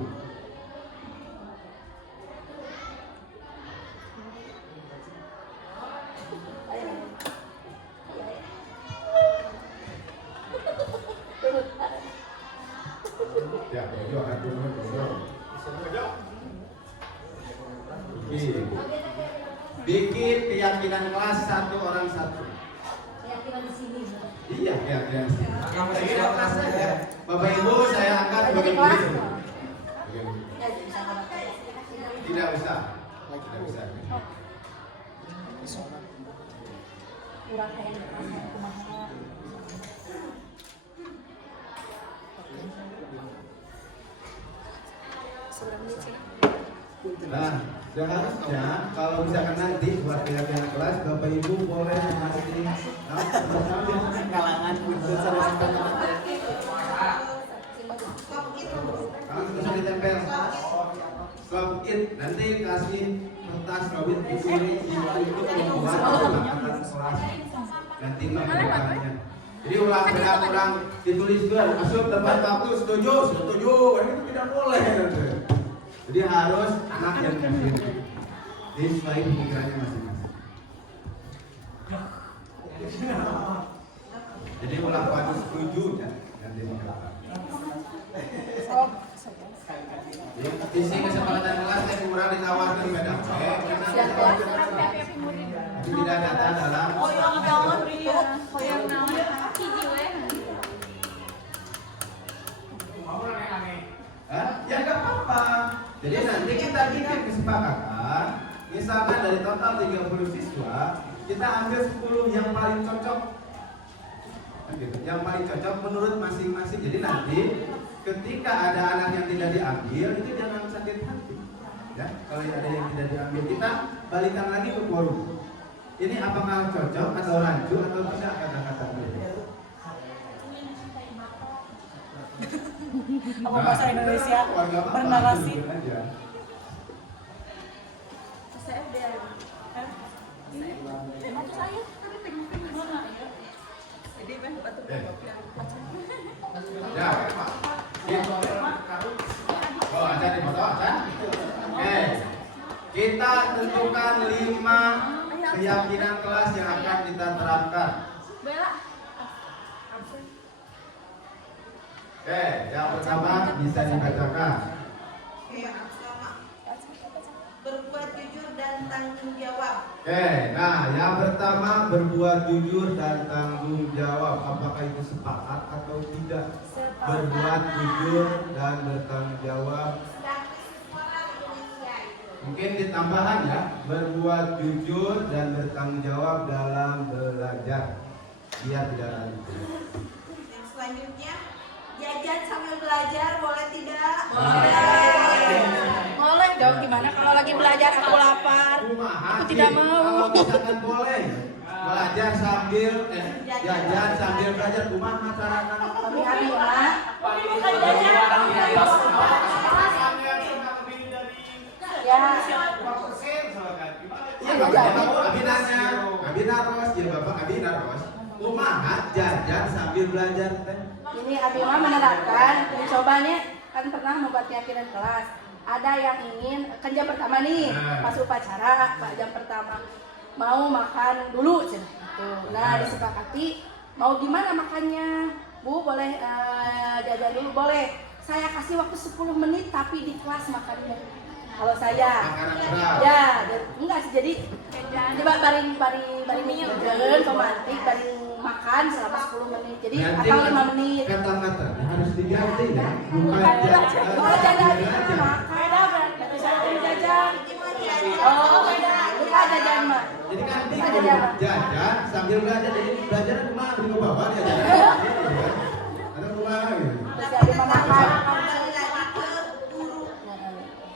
Ya, bojo, aku mau bojo. Bikin keyakinan kelas satu orang satu. Keyakinan di sini. Iya, keyakinan. Keyakinan kelas saja. Bapak Ibu, saya angkat sebagai Jadi kelas? guru. Ya, bisa ngomong. Tidak usah. Tidak usah. Kurang kayak yang kelas kumaha. Seberapa menit sih? Nah, seharusnya kalau misalkan nanti buat keyakinan kelas, Bapak Ibu boleh mengasih kalangan untuk kalau bisa ditempel stop it, nanti kasih kertas kawin buku ini itu membuat kesepakatan kelas nanti melakukannya. Jadi ulang ditulis juga masuk tempat waktu setuju ini itu tidak boleh. Jadi harus anak yang sendiri sesuai pemikirannya masing-masing. Jadi ulang waktu setuju ya nanti melakukan. Isi kesepakatan kelas yang kurang ditawarkan beda. Tapi tidak data dalam. Ya nggak apa-apa. Jadi nanti kita bikin kesepakatan. Misalkan dari total 30 siswa, kita ambil 10 yang paling cocok. Gitu. Yang paling cocok menurut masing-masing. Jadi nanti ketika ada anak yang tidak diambil, itu jangan sakit hati. Ya, kalau ada yang tidak diambil, kita balikan lagi ke forum. Ini apakah cocok atau rancu atau tidak kata-kata beliau. Apa bahasa Indonesia bernarasi? Ya, Pak. Oh, ada di foto, ada? Oke. Kita tentukan 5 keyakinan kelas yang akan kita terapkan. Oke, yang pertama bisa dibacakan. Oke, yang pertama berbuat jujur dan tanggung jawab. Oke, nah yang pertama berbuat jujur dan tanggung jawab. Apakah itu sepakat atau tidak? Berbuat jujur dan bertanggung jawab. Mungkin ditambahan ya, berbuat jujur dan bertanggung jawab dalam belajar. Biar tidak lalu. Yang selanjutnya, jajan sambil belajar boleh tidak? Boleh dong, gimana kalau lagi belajar aku lapar? Aku tidak mau. Kalau misalkan boleh belajar sambil jajan sambil belajar, kumaha carana? Kami Abimah. Ya. Ya Bapak Abinanya, Abinaros, ya Bapak Abinaros. Kumaha jajan sambil belajar teh? Ini Abimah menerapkan, mencobanya kan pernah membuat keyakinan kelas. Ada yang ingin kan jam pertama nih pas upacara, Pak jam pertama mau makan dulu gitu. Nah disepakati mau gimana makannya, Bu boleh jajan dulu boleh. Saya kasih waktu 10 menit tapi di kelas makannya. Kalau saya, ya enggak sih jadi coba baring jalan romantik baring makan selama 10 menit. Jadi atau 5 menit. Kata-kata harus diganti ya, bukan jajan. Oh jajan makan. Berarti saya jajan. Oh beda. Bukan jajan mah. Jadi kan jajan sambil belajar, jadi belajar kemana di bawah dia jajan. Ada kemana gitu. Terus Abimah makan. Kembali lagi ke guru.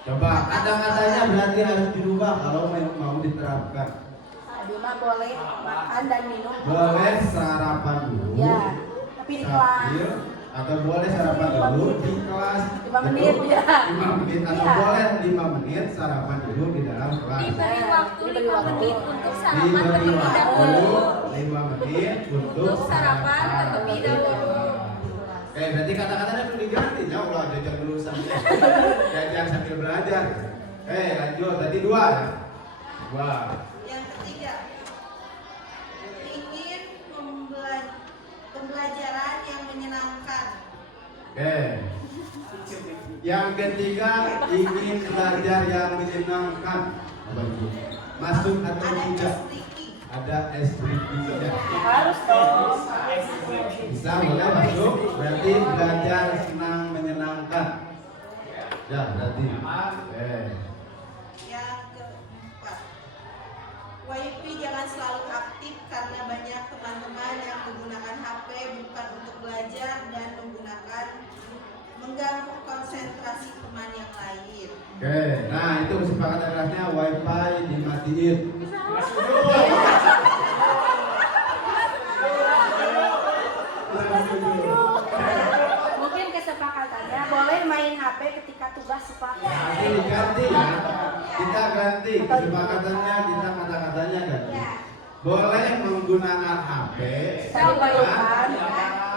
Coba kata-katanya berarti harus dirubah kalau mau diterapkan. Abimah boleh makan dan minum. Boleh sarapan dulu. Ya, tapi di kelas. Sambil atau boleh sarapan dulu di kelas 5 menit ya. 5 menit atau Iya. boleh 5 menit sarapan dulu di dalam kelas. Diberi waktu Diberi 5 waktu. menit untuk sarapan Diberi terlebih waktu dahulu. 5 menit untuk sarapan terlebih dahulu. Berarti kata-katanya perlu diganti. Ya Allah, jajan dulu sambil jajan sambil belajar. Lanjut. Tadi 2 ya? 2. Yang ketiga, ingin pembelajaran yang menyenangkan. Yang ketiga, ingin belajar yang menyenangkan. Apa itu? Masuk atau Ada tidak? speaking. Ada SPP ya. Harus dong. Bisa boleh masuk. Berarti belajar senang menyenangkan. Ya, berarti. Yang keempat, WiFi jangan selalu aktif karena banyak teman-teman yang menggunakan HP bukan untuk belajar dan mengganggu konsentrasi teman yang lain. Nah itu kesepakatan kelasnya WiFi dimatiin. Mungkin kesepakatannya boleh main HP ketika tugas sepakat. Nanti diganti ya. Kita ganti kesepakatannya, kita kata-katanya ganti. Boleh menggunakan HP saat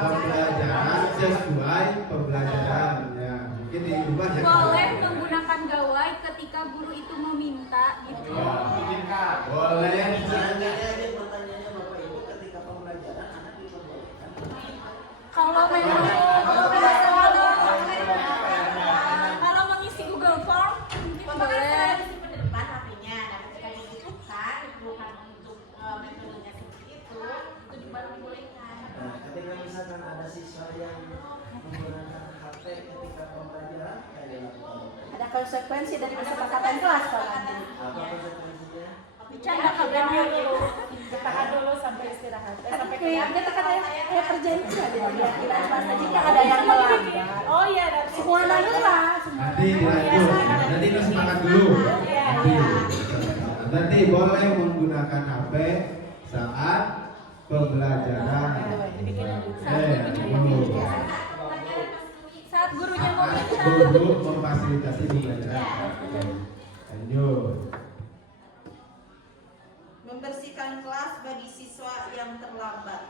pembelajaran sesuai pembelajarannya. Mungkin diubah ya. Boleh menggunakan gawai ketika guru itu meminta gitu. Boleh. Kalau memang kalau mengisi Google Form mungkin boleh. Depan HP-nya, nah ketika dibutuhkan bukan untuk metodenya seperti itu baru dibolehkan. Nah, ketika misalkan ada siswa yang menggunakan HP ketika pembelajaran, kayak dilakukan. Ada konsekuensi dari kesepakatan kelas kalau nanti. Apa konsekuensinya? Bercanda kabarnya dulu. Ditahan dulu sampai istirahat. Sampai Kayak kita kayak perjanjian ya. Kita bahasa jika ada yang melanggar. Oh iya, Semua nanya Nanti dilanjut. Nanti kita sepakat dulu. Nanti boleh menggunakan HP saat pembelajaran. saat gurunya mau minta. Guru memfasilitasi pembelajaran. Lanjut. Membersihkan kelas bagi siswa yang terlambat.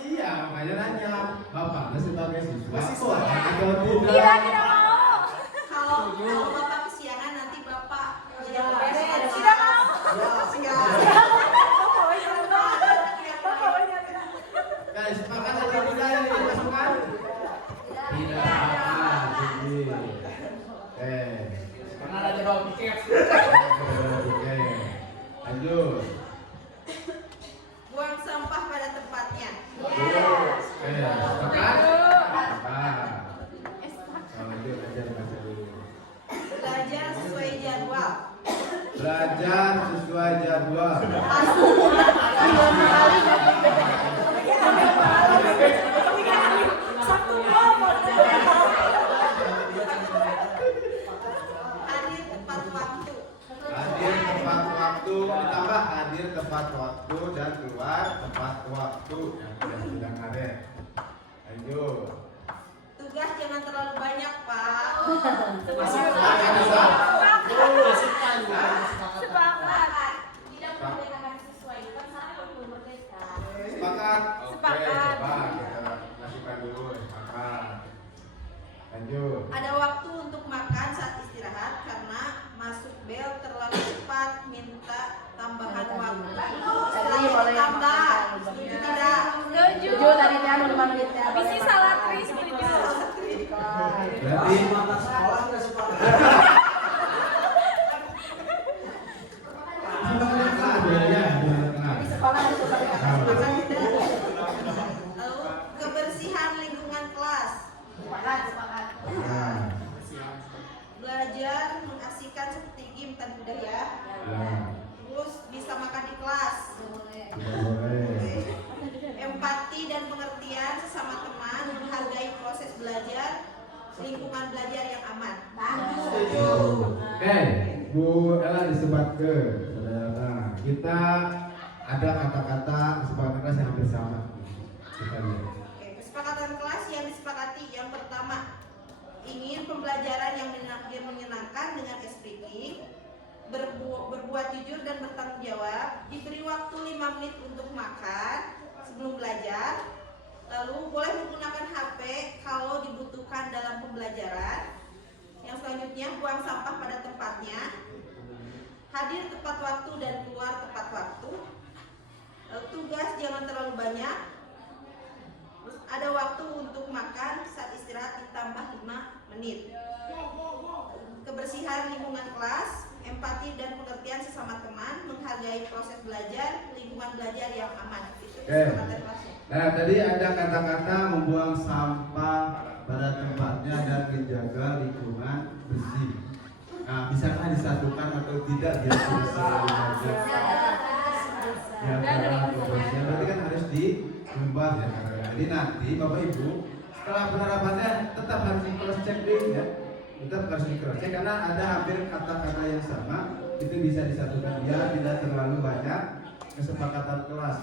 Iya, makanya nanya. Bapaknya sebagai siswa atau tidak? Tidak mau. Kalau bapak kesiangan nanti bapak Tidak mau. Guys, sepakat atau tidak ini dimasukkan? Tidak. Karena ada bawa tiket. Lanjut. buang sampah pada tempatnya. Sepakat? Sepakat. Lanjut, ajar baca dulu. Belajar sesuai jadwal. Belajar sesuai jadwal. Hadir tepat waktu. Hadir tepat waktu, ditambah hadir tepat waktu dan keluar tepat waktu. Yang sudah ada. Lanjut. Tugas jangan terlalu banyak, Pak. Sepakat. Tidak memerdekakan siswa itu kan sama belum merdeka. Sepakat? Oke, Sepakat. coba kita masukkan dulu. Sepakat. Lanjut. Ada waktu untuk makan saat istirahat karena masuk bel terlalu cepat, minta tambahan waktu. Setelah boleh ditambah. makan. Setuju tidak? Setuju. 7 tadi kan 5 menit ya. Misi salah tri setuju. Berarti Semangat sekolah nggak sepakat. sepakat ya, sepakat. Di sekolah ada sepakat. Lalu kebersihan lingkungan kelas. Sepakat. Nah, Belajar mengasihkan seperti game tadi udah ya. nah, Terus bisa makan di kelas. tidak boleh. Empati dan pengertian sesama teman, menghargai proses belajar, lingkungan belajar yang aman. Oke, Bu Ella disebat ke saudara. kita ada kata-kata kesepakatan kelas yang hampir sama. Kita lihat. Oke, kesepakatan kelas yang disepakati yang pertama, ingin pembelajaran yang menyenangkan dengan speaking, berbuat jujur dan bertanggung jawab, diberi waktu 5 menit untuk makan sebelum belajar, lalu boleh menggunakan HP kalau dibutuhkan dalam pembelajaran. Yang selanjutnya, buang sampah pada tempatnya, hadir tepat waktu dan keluar tepat waktu, tugas jangan terlalu banyak, terus ada waktu untuk makan, saat istirahat ditambah 5 menit. Kebersihan lingkungan kelas, empati dan pengertian sesama teman, menghargai proses belajar, lingkungan belajar yang aman. Itu kesepakatan kelasnya. Nah, tadi ada kata-kata membuang sampah pada tempatnya dan menjaga lingkungan bersih. Nah, bisakah disatukan atau tidak biar bisa ya, berarti kan harus diubah ya. Jadi nanti Bapak Ibu setelah penerapannya tetap harus di cross check ya. Tetap harus di cross check karena ada hampir kata-kata yang sama, itu bisa disatukan biar tidak terlalu banyak kesepakatan kelas.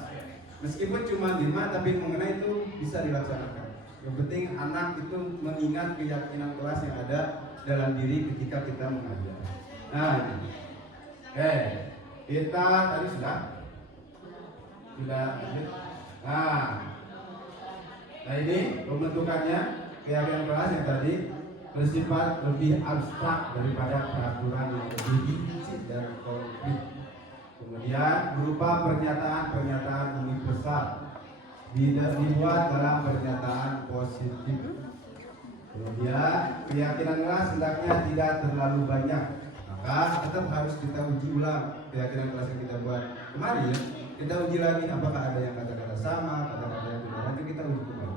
Meskipun cuma 5 tapi mengenai itu bisa dilaksanakan. Yang penting anak itu mengingat keyakinan kelas yang ada dalam diri ketika kita mengajar. Nah, ini. Kita tadi sudah lanjut. Nah ini pembentukannya keyakinan kelas yang tadi bersifat lebih abstrak daripada peraturan yang lebih rinci dan konkret. Kemudian berupa pernyataan universal, dibuat dalam pernyataan positif. Kemudian keyakinan kelas hendaknya tidak terlalu banyak, maka tetap harus kita uji ulang keyakinan kelas yang kita buat kemarin. Kita uji lagi apakah ada yang kata-kata sama, kata-kata yang tidak, nanti kita uji kembali.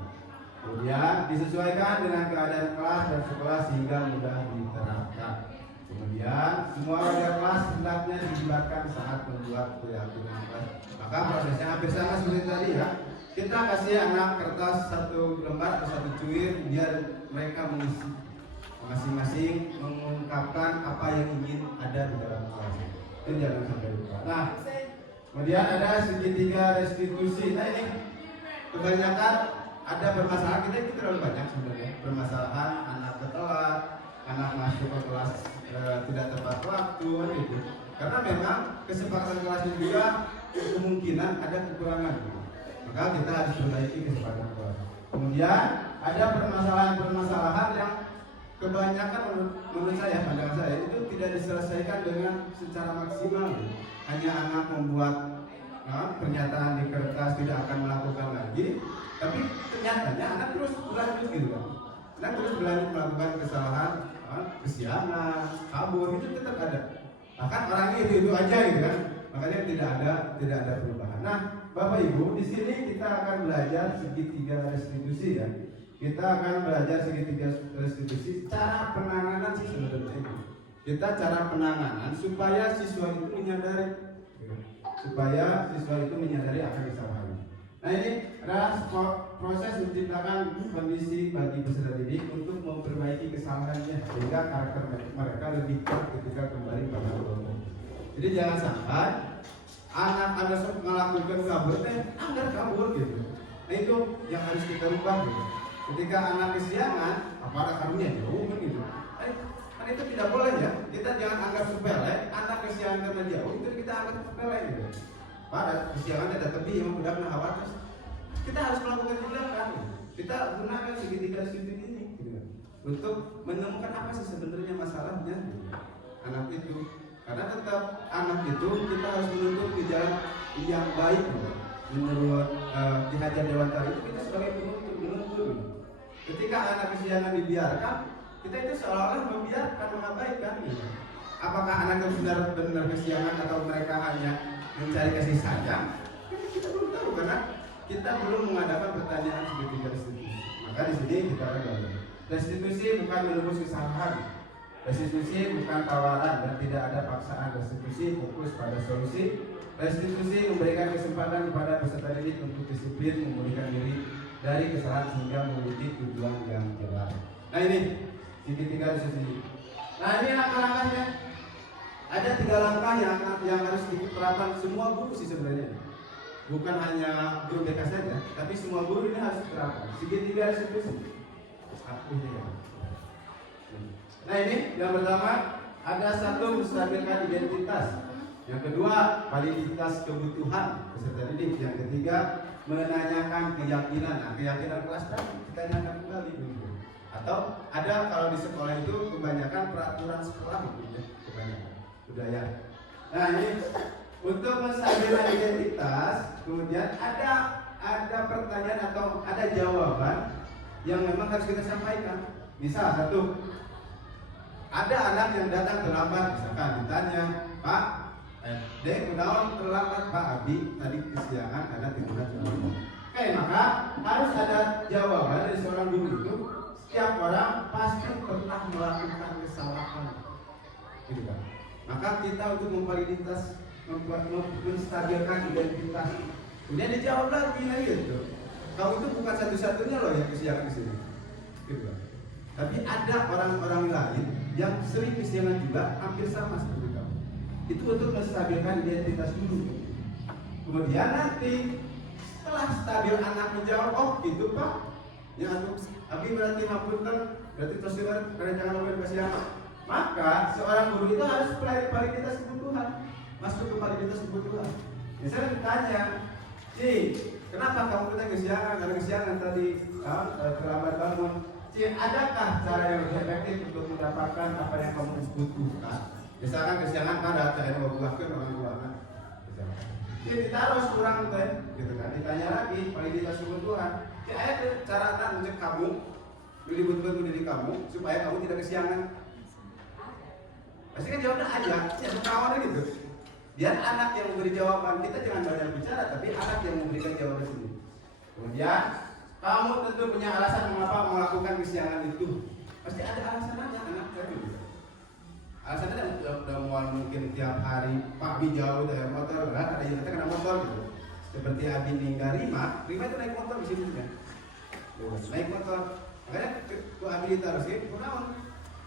Kemudian disesuaikan dengan keadaan kelas dan sekolah sehingga mudah diterapkan. Kemudian semua warga kelas hendaknya dilibatkan saat membuat keyakinan kelas. Maka prosesnya hampir sama seperti tadi ya. Kita kasih anak kertas 1 lembar atau 1 cuir biar mereka mengisi masing-masing mengungkapkan apa yang ingin ada di dalam kelas. Itu jangan sampai lupa. Nah, kemudian ada segitiga restitusi. Nah ini kebanyakan ada permasalahan, kita itu terlalu banyak sebenarnya. Permasalahan anak telat, anak masuk ke kelas tidak tepat waktu gitu. Karena memang kesepakatan kelasnya juga kemungkinan ada kekurangan gitu. Maka kita harus perbaiki kesepakatan kelas. Kemudian ada permasalahan yang kebanyakan menurut saya, pandangan saya itu tidak diselesaikan dengan secara maksimal. Hanya anak membuat pernyataan di kertas tidak akan melakukan lagi, tapi kenyataannya anak terus berlanjut gitu kan. Anak terus berlanjut melakukan kesalahan, kesiangan, kabur, itu tetap ada. Bahkan orangnya itu aja gitu kan. Makanya tidak ada perubahan. Nah, Bapak Ibu, di sini kita akan belajar segitiga restitusi ya. Kita akan belajar segitiga restitusi, cara penanganan sih sebenarnya itu. Kita cara penanganan supaya siswa itu menyadari akan kesalahannya. Nah, ini adalah proses menciptakan kondisi bagi peserta didik untuk memperbaiki kesalahannya sehingga karakter mereka lebih kuat ketika kembali pada kelompok. Jadi jangan sampai anak-anak melakukan kabur, anggar kabur gitu. Nah itu yang harus kita rubah gitu. Ketika anak kesiangan, apakah karunya jauh kan gitu. Kan itu tidak boleh ya. Kita jangan anggap sepele. Anak kesiangan karena jauh itu kita anggap sepele gitu. Pada kesiangan ada tebih yang udah khawatir. Kita harus melakukan tindakan. Kita gunakan segitiga studi ini gitu. Untuk menemukan apa sih sebenarnya masalahnya gitu. Anak itu. Karena tetap anak itu kita harus menuntut di jalan yang baik gitu. Menurut Ki Hajar Dewantara itu kita sebagai penuntut. Ketika anak kesiangan dibiarkan, kita itu seolah-olah membiarkan, mengabaikan gitu. Apakah anak itu benar-benar kesiangan atau mereka hanya mencari kasih sayang? Kita belum tahu karena kita belum mengadakan pertanyaan segitiga restitusi. Maka di sini kita akan belajar. Restitusi bukan menebus kesalahan. Restitusi bukan tawaran dan tidak ada paksaan. Restitusi fokus pada solusi. Restitusi memberikan kesempatan kepada peserta didik untuk disiplin memulihkan diri dari kesalahan sehingga memiliki tujuan yang jelas. Nah ini segitiga restitusi. Nah ini langkah-langkahnya. ada 3 langkah yang harus diterapkan semua guru sih sebenarnya. Bukan hanya guru BK saja, tapi semua guru ini harus diterapkan. Segitiga restitusi. Nah ini yang pertama, ada 1 menstabilkan identitas. Yang kedua, validitas kebutuhan peserta didik. Yang ketiga, menanyakan keyakinan. Nah, keyakinan kelas tadi ditanyakan kembali. Atau ada kalau di sekolah itu kebanyakan peraturan sekolah gitu, kebanyakan budaya. Nah ini untuk menstabilkan identitas, kemudian ada pertanyaan atau ada jawaban yang memang harus kita sampaikan. Misal 1, ada anak yang datang terlambat, misalkan ditanya, Pak, Dek, kunaon terlambat Pak Abi tadi kesiangan karena tiduran terlambat. Oke, maka harus ada jawaban dari seorang guru itu. Setiap orang pasti pernah melakukan kesalahan, gitu kan? Maka kita untuk memvaliditas, menstabilkan identitas. Kemudian dijawab lagi, gitu. Kau itu bukan satu-satunya loh yang kesiangan di sini, gitu kan? Tapi ada orang-orang lain yang sering kesiangan juga, hampir sama seperti kamu. Itu untuk menstabilkan identitas dulu. Kemudian nanti setelah stabil anak menjawab, oh gitu Pak, ya Abi berarti ngapunten, berarti terus karena jangan lupa kesiangan. Maka seorang guru itu harus validitas kebutuhan, masuk ke validitas kebutuhan. Misalnya ditanya, kenapa kamu kita kesiangan? Karena kesiangan tadi terlambat bangun. Adakah cara yang lebih efektif untuk mendapatkan apa yang kamu butuhkan? Misalkan kesiangan pada saya mau buahkan orang buahkan. Jadi ditaruh kurang teh, gitu kan? Ditanya lagi validitas kebutuhan. Ada cara anak mencek kamu, ribut-ribut diri kamu supaya kamu tidak kesiangan. Pasti kan jawabnya aja, ya kawan gitu. Biar anak yang memberi jawaban, kita jangan banyak bicara, tapi anak yang memberikan jawaban sendiri. Kemudian kamu tentu punya alasan mengapa melakukan kesiangan itu. Pasti ada alasan aja anak tadi. Alasannya udah mulai mungkin tiap hari Pak Bi jauh dari motor, kan? Ada yang kena motor gitu. Seperti Abi ninggal Rima itu naik motor di sini kan? Naik motor. Makanya ke Abi ditaruh sih, kenapa?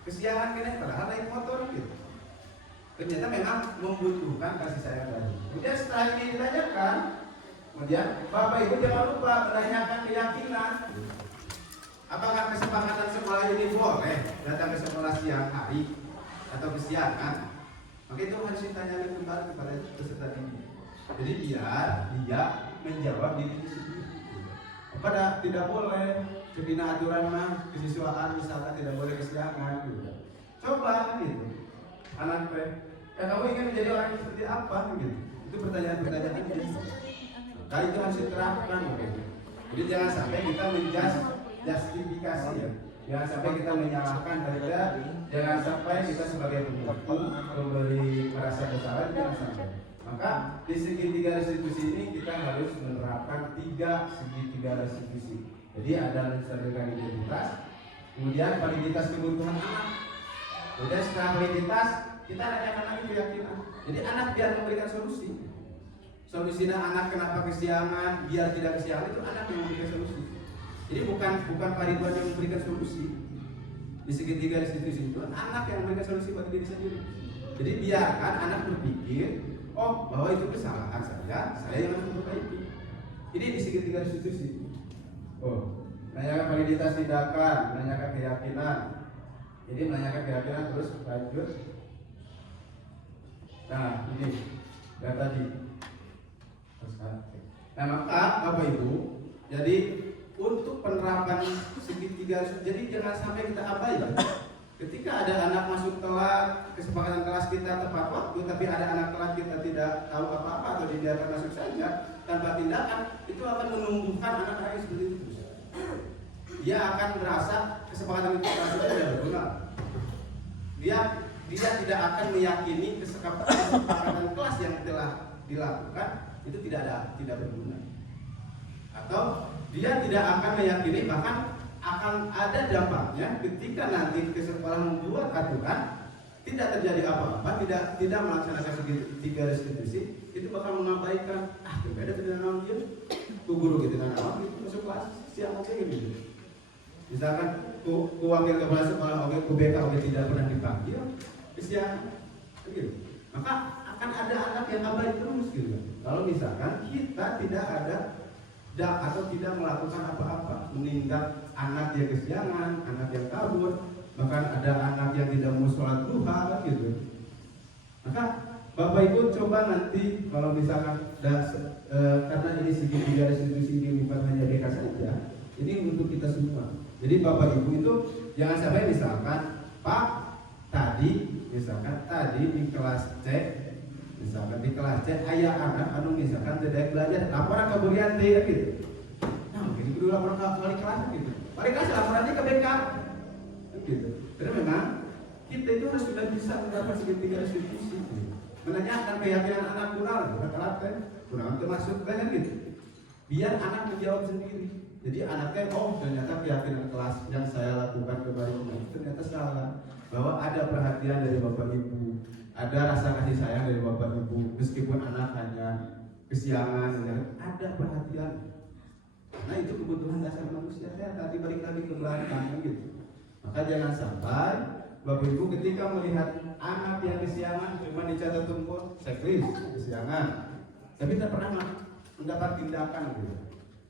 Kesiangan kena padahal naik motor gitu. Ternyata memang membutuhkan kasih sayang tadi. Kemudian setelah ini ditanyakan, kemudian Bapak Ibu jangan lupa menanyakan keyakinan. Apakah kesepakatan sekolah ini boleh datang ke sekolah siang hari atau kesiangan? Maka itu harus ditanyakan kembali kepada peserta didik. Jadi biar dia menjawab diri sendiri. Pada tidak boleh sebina aturan mah kesiswaan misalkan tidak boleh kesiangan gitu. Coba gitu. Anak kamu ingin menjadi orang yang seperti apa gitu. Itu pertanyaan-pertanyaan gitu. Nah, itu harus diterapkan gitu. Jadi jangan sampai kita menjustifikasi ya. Jangan sampai kita menyalahkan mereka. Jangan sampai kita sebagai pemberi merasa bersalah, jangan sampai. Maka di segitiga restitusi ini kita harus menerapkan 3 segitiga restitusi. Jadi ada menstabilkan identitas, kemudian validitas kebutuhan anak. Kemudian setelah validitas kita tanyakan lagi keyakinan. Jadi anak biar memberikan solusi. Solusinya anak kenapa kesiangan, biar tidak kesiangan itu anak yang memberikan solusi. Jadi bukan Pak Ridwan yang memberikan solusi. Di segitiga restitusi itu anak yang memberikan solusi bagi diri sendiri. Jadi biarkan anak berpikir, oh bahwa itu kesalahan saya yang harus memperbaiki. Ini di segitiga restitusi. Oh, menanyakan validitas tindakan, menanyakan keyakinan. Jadi menanyakan keyakinan terus lanjut. Nah ini yang tadi. Nah maka Bapak Ibu, jadi untuk penerapan segitiga, jadi jangan sampai kita abaikan. Ketika ada anak masuk telat, kesepakatan kelas kita tepat waktu, tapi ada anak telat kita tidak tahu apa-apa atau dibiarkan masuk saja tanpa tindakan, itu akan menumbuhkan anak-anak yang seperti itu. Dia akan merasa kesepakatan kelas itu tidak berguna. Dia tidak akan meyakini kesepakatan kelas yang telah dilakukan itu tidak berguna. Atau dia tidak akan meyakini, bahkan akan ada dampaknya ketika nanti ke sekolah membuat aturan tidak terjadi apa-apa, tidak melaksanakan segitiga restitusi, itu bakal mengabaikan berbeda dengan dia guru gitu kan awal itu masuk kelas siang aja gitu. Misalkan ku wakil kepala sekolah ku BK tidak pernah dipanggil siang gitu. maka akan ada anak yang abai terus gitu. Kalau misalkan kita tidak ada atau tidak melakukan apa-apa, menindak anak yang kesiangan, anak yang kabur, bahkan ada anak yang tidak mau sholat duha gitu. Maka Bapak Ibu coba nanti kalau misalkan karena ini segitiga restitusi ini bukan hanya BK saja, ini untuk kita semua. Jadi Bapak Ibu itu jangan sampai misalkan Pak misalkan tadi di kelas C, misalkan di kelas C ayah anak anu misalkan tidak belajar laporan ke Bu Rianti gitu. Nah mungkin dulu laporan ke wali kelas gitu. Wali kelas laporannya ke BK gitu. Karena memang kita itu harus sudah bisa mendapat segitiga restitusi gitu. Menanyakan keyakinan anak kural, kurang termasuk kan gitu. Biar anak menjawab sendiri. Jadi anaknya ternyata keyakinan kelas yang saya lakukan kebaikan ternyata salah. Bahwa ada perhatian dari Bapak Ibu, ada rasa kasih sayang dari Bapak Ibu, meskipun anak hanya kesiangan, ada perhatian. Nah itu kebutuhan dasar manusia. Saya tadi balik lagi ke belakang gitu. Maka jangan sampai Bapak Ibu ketika melihat anak yang kesiangan cuma dicatat tumpul checklist kesiangan, tapi tidak pernah mendapat tindakan gitu.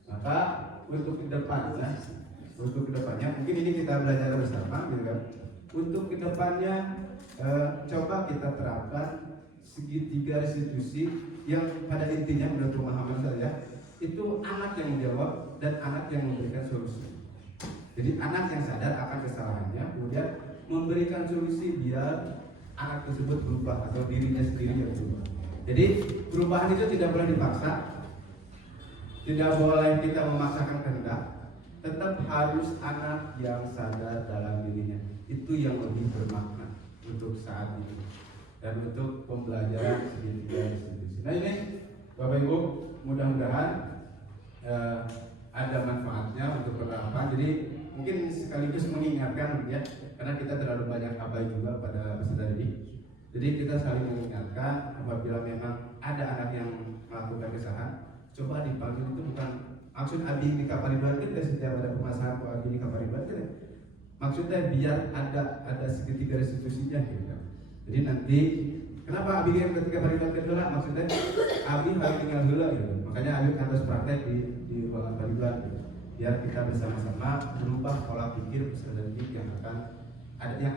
Maka untuk kedepannya mungkin ini kita belajar bersama gitu kan. Untuk kedepannya coba kita terapkan segitiga restitusi yang pada intinya menurut pemahaman saya itu anak yang menjawab dan anak yang memberikan solusi. Jadi anak yang sadar akan kesalahannya kemudian memberikan solusi biar anak tersebut berubah atau dirinya sendiri yang berubah. Jadi perubahan itu tidak boleh dipaksa, tidak boleh kita memaksakan kehendak, tetap harus anak yang sadar dalam dirinya. Itu yang lebih bermakna untuk saat ini dan untuk pembelajaran segitiga restitusi. Nah ini Bapak Ibu mudah-mudahan ada manfaatnya untuk penerapan. Jadi mungkin sekaligus mengingatkan ya, karena kita terlalu banyak abai juga pada peserta didik. Jadi kita saling mengingatkan apabila memang ada anak yang melakukan kesalahan, coba dipanggil. Itu bukan maksud abi di kapariban kita setiap ada permasalahan kok abi di kapariban kita. Maksudnya biar ada segitiga restitusinya gitu. Jadi nanti kenapa abi yang ketika kapariban kedua maksudnya abi harus tinggal dulu gitu. Makanya abi harus praktek di ruangan kapariban gitu. Biar kita bersama-sama berubah pola pikir peserta didik yang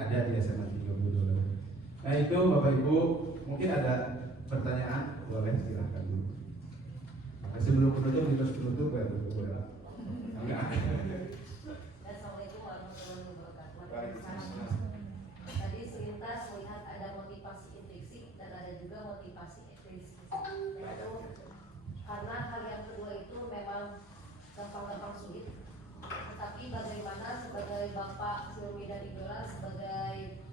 ada di SMA 32. Nah itu Bapak Ibu mungkin ada pertanyaan, boleh silahkan dulu. Nah, sebelum penutup ya enggak. Assalamualaikum warahmatullahi wabarakatuh. Tadi selintas melihat ada motivasi intrinsik dan ada juga motivasi ekstrinsik. Yaitu karena hal yang kedua itu memang gampang-gampang sulit. Tetapi bagaimana sebagai Bapak Silmi dan Idola sebagai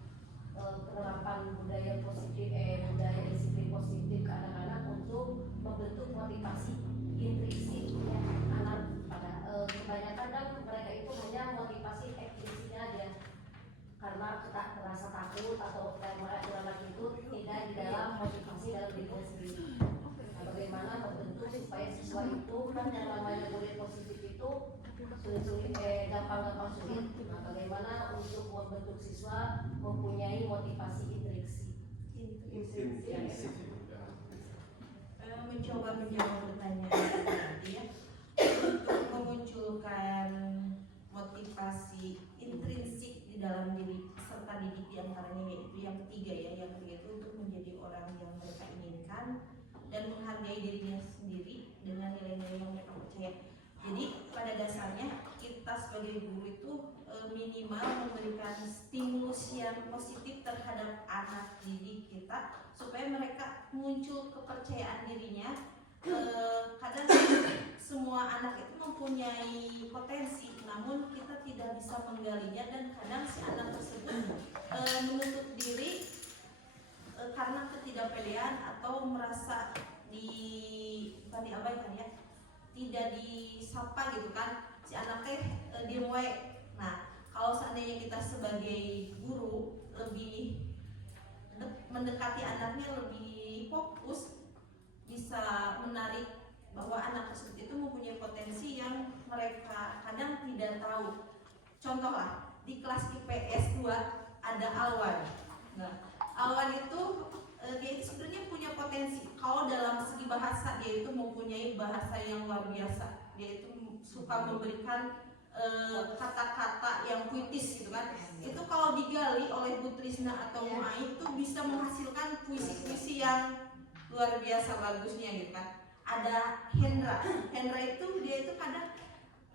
penerapan budaya positif, budaya disiplin positif ke anak-anak untuk membentuk motivasi intrinsik ya, anak pada kebanyakan kan mereka itu hanya motivasi ekstrinsiknya aja karena kita merasa takut atau anak itu tidak di dalam motivasi dalam dirinya sendiri. Nah, bagaimana membentuk supaya siswa itu kan yang namanya budaya positif itu sulit-sulit gampang-gampang sulit. Nah, bagaimana untuk membentuk siswa mempunyai motivasi intrinsik? Mencoba menjawab pertanyaan tadi ya, untuk memunculkan motivasi intrinsik di dalam diri peserta didik diantaranya yaitu yang ketiga ya, yang ketiga itu untuk menjadi orang yang mereka inginkan dan menghargai dirinya sendiri dengan nilai-nilai yang mereka percaya. Jadi pada dasarnya kita sebagai guru itu minimal memberikan stimulus yang positif terhadap anak didik kita supaya mereka muncul kepercayaan dirinya. Kadang semua anak itu mempunyai potensi, namun kita tidak bisa menggalinya dan kadang si anak tersebut menutup diri karena ketidakpedean atau merasa bukan diabaikan ya, tidak disapa gitu kan, si anak teh diem wae. Nah, kalau seandainya kita sebagai guru lebih mendekati anaknya, lebih fokus, bisa menarik bahwa anak tersebut itu mempunyai potensi yang mereka kadang tidak tahu. Contoh lah, di kelas IPS 2 ada Alwan. Nah, Alwan itu dia itu potensi. Kalau dalam segi bahasa dia itu mempunyai bahasa yang luar biasa. Dia itu suka memberikan kata-kata yang puitis gitu kan. Itu kalau digali oleh Bu Trisna atau Bu Ai itu bisa menghasilkan puisi-puisi yang luar biasa bagusnya gitu kan. Ada Hendra itu dia itu kadang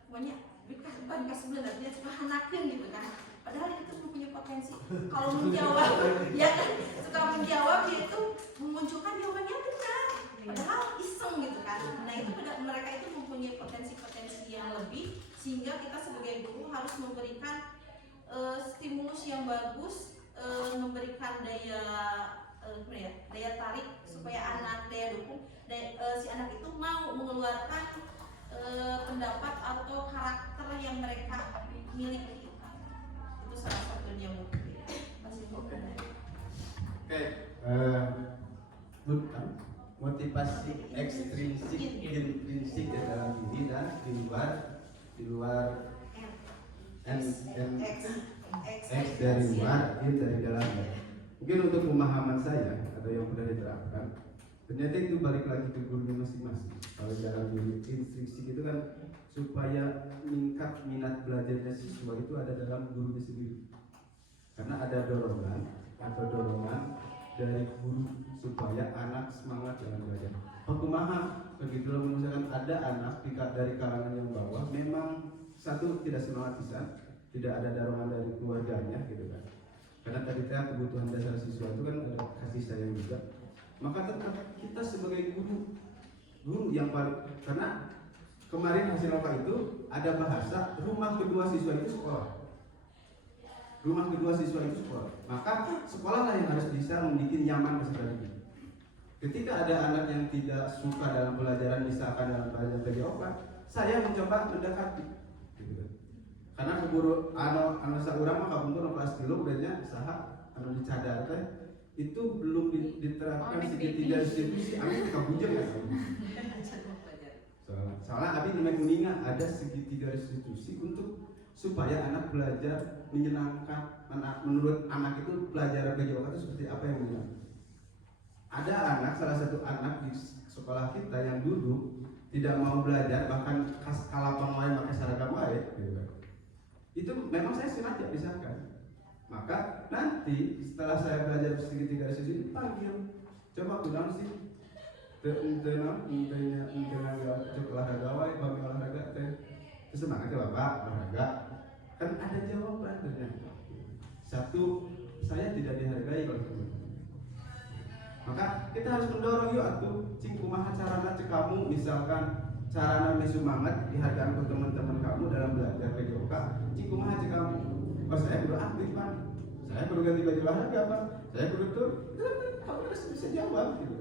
banyak bukan kasih benar, dia suka hanakeun gitu kan. Padahal itu mempunyai potensi. Kalau menjawab, ya kan, suka menjawab dia itu memunculkan jawabannya benar. Padahal iseng gitu kan. Nah itu mereka itu mempunyai potensi-potensi yang lebih, sehingga kita sebagai guru harus memberikan stimulus yang bagus, memberikan daya tarik supaya anak, daya dukung, si anak itu mau mengeluarkan pendapat atau karakter yang mereka miliki. Itu salah satunya mungkin. Motivasi ekstrinsik, intrinsik di dalam diri dan di luar X dari luar, Y dari dalamnya. Mungkin untuk pemahaman saya atau yang sudah diterapkan, ternyata itu balik lagi ke gurunya masing-masing. Kalau dalam diri intrinsik itu kan supaya meningkat minat belajarnya siswa itu ada dalam gurunya sendiri. Karena ada dorongan dari guru supaya anak semangat dalam belajar. Kumaha begitulah misalkan ada anak dari kalangan yang bawah memang satu tidak semangat pisan, tidak ada dorongan dari keluarganya gitu kan. Karena tadi kebutuhan dasar siswa itu kan ada kasih sayang juga. Maka tetap kita sebagai guru yang paling, karena kemarin hasil apa itu ada bahasa rumah kedua siswa itu sekolah. Rumah kedua siswa itu sekolah. Maka sekolahlah yang harus bisa membuat nyaman peserta didik. Ketika ada anak yang tidak suka dalam pelajaran, misalkan dalam pelajaran PJOK, saya mencoba mendekati. Gitu. Karena keburu anu saurang mah kapunten kelas 3 udahnya saha anu dicadar teh itu belum diterapkan segitiga distribusi anu kabujeng ya. Soalnya abi mendingan ada segitiga restitusi untuk supaya anak belajar menyenangkan. Menurut anak itu pelajaran PJOK itu seperti apa yang menyenangkan. Ada anak, salah satu anak di sekolah kita yang dulu tidak mau belajar, bahkan kalapang lain pakai seragam wae gitu. Itu memang saya sengaja pisahkan. Maka nanti setelah saya belajar segitiga restitusi panggil, coba kunaon sih olahraga wae, bagi olahraga teh semangat ya Bapak olahraga. Kan ada jawaban ternyata. Satu, saya tidak dihargai oleh teman-teman. Maka kita harus mendorong yuk atuh cing kumaha carana cek kamu, misalkan carana semangat dihargai oleh teman-teman kamu dalam belajar PJOK, cing kumaha cek kamu. Pas saya perlu aktif Pak, saya perlu ganti baju olahraga Pak, saya perlu tuh, kamu harus bisa jawab gitu.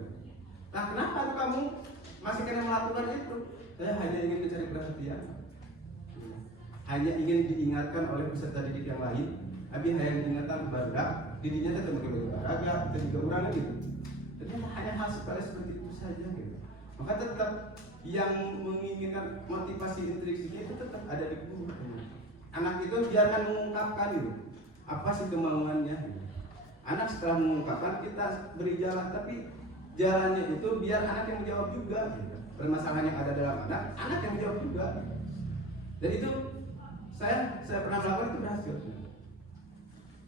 Nah kenapa kamu masih kena melakukan itu? Saya hanya ingin mencari perhatian, hanya ingin diingatkan oleh peserta didik yang lain. Abi hanya diingatkan barudak, dirinya tetap pakai baju olahraga, kita juga orang gitu. Ternyata hanya hal seperti itu saja gitu. Maka tetap yang menginginkan motivasi intrinsik itu tetap ada di guru. Anak itu biarkan mengungkapkan gitu, apa sih kemauannya. Gitu. Anak setelah mengungkapkan kita beri jalan, tapi jalannya itu biar anak yang menjawab juga. Gitu. Permasalahan yang ada dalam anak yang menjawab juga. Dan itu saya pernah melakukan itu berhasil.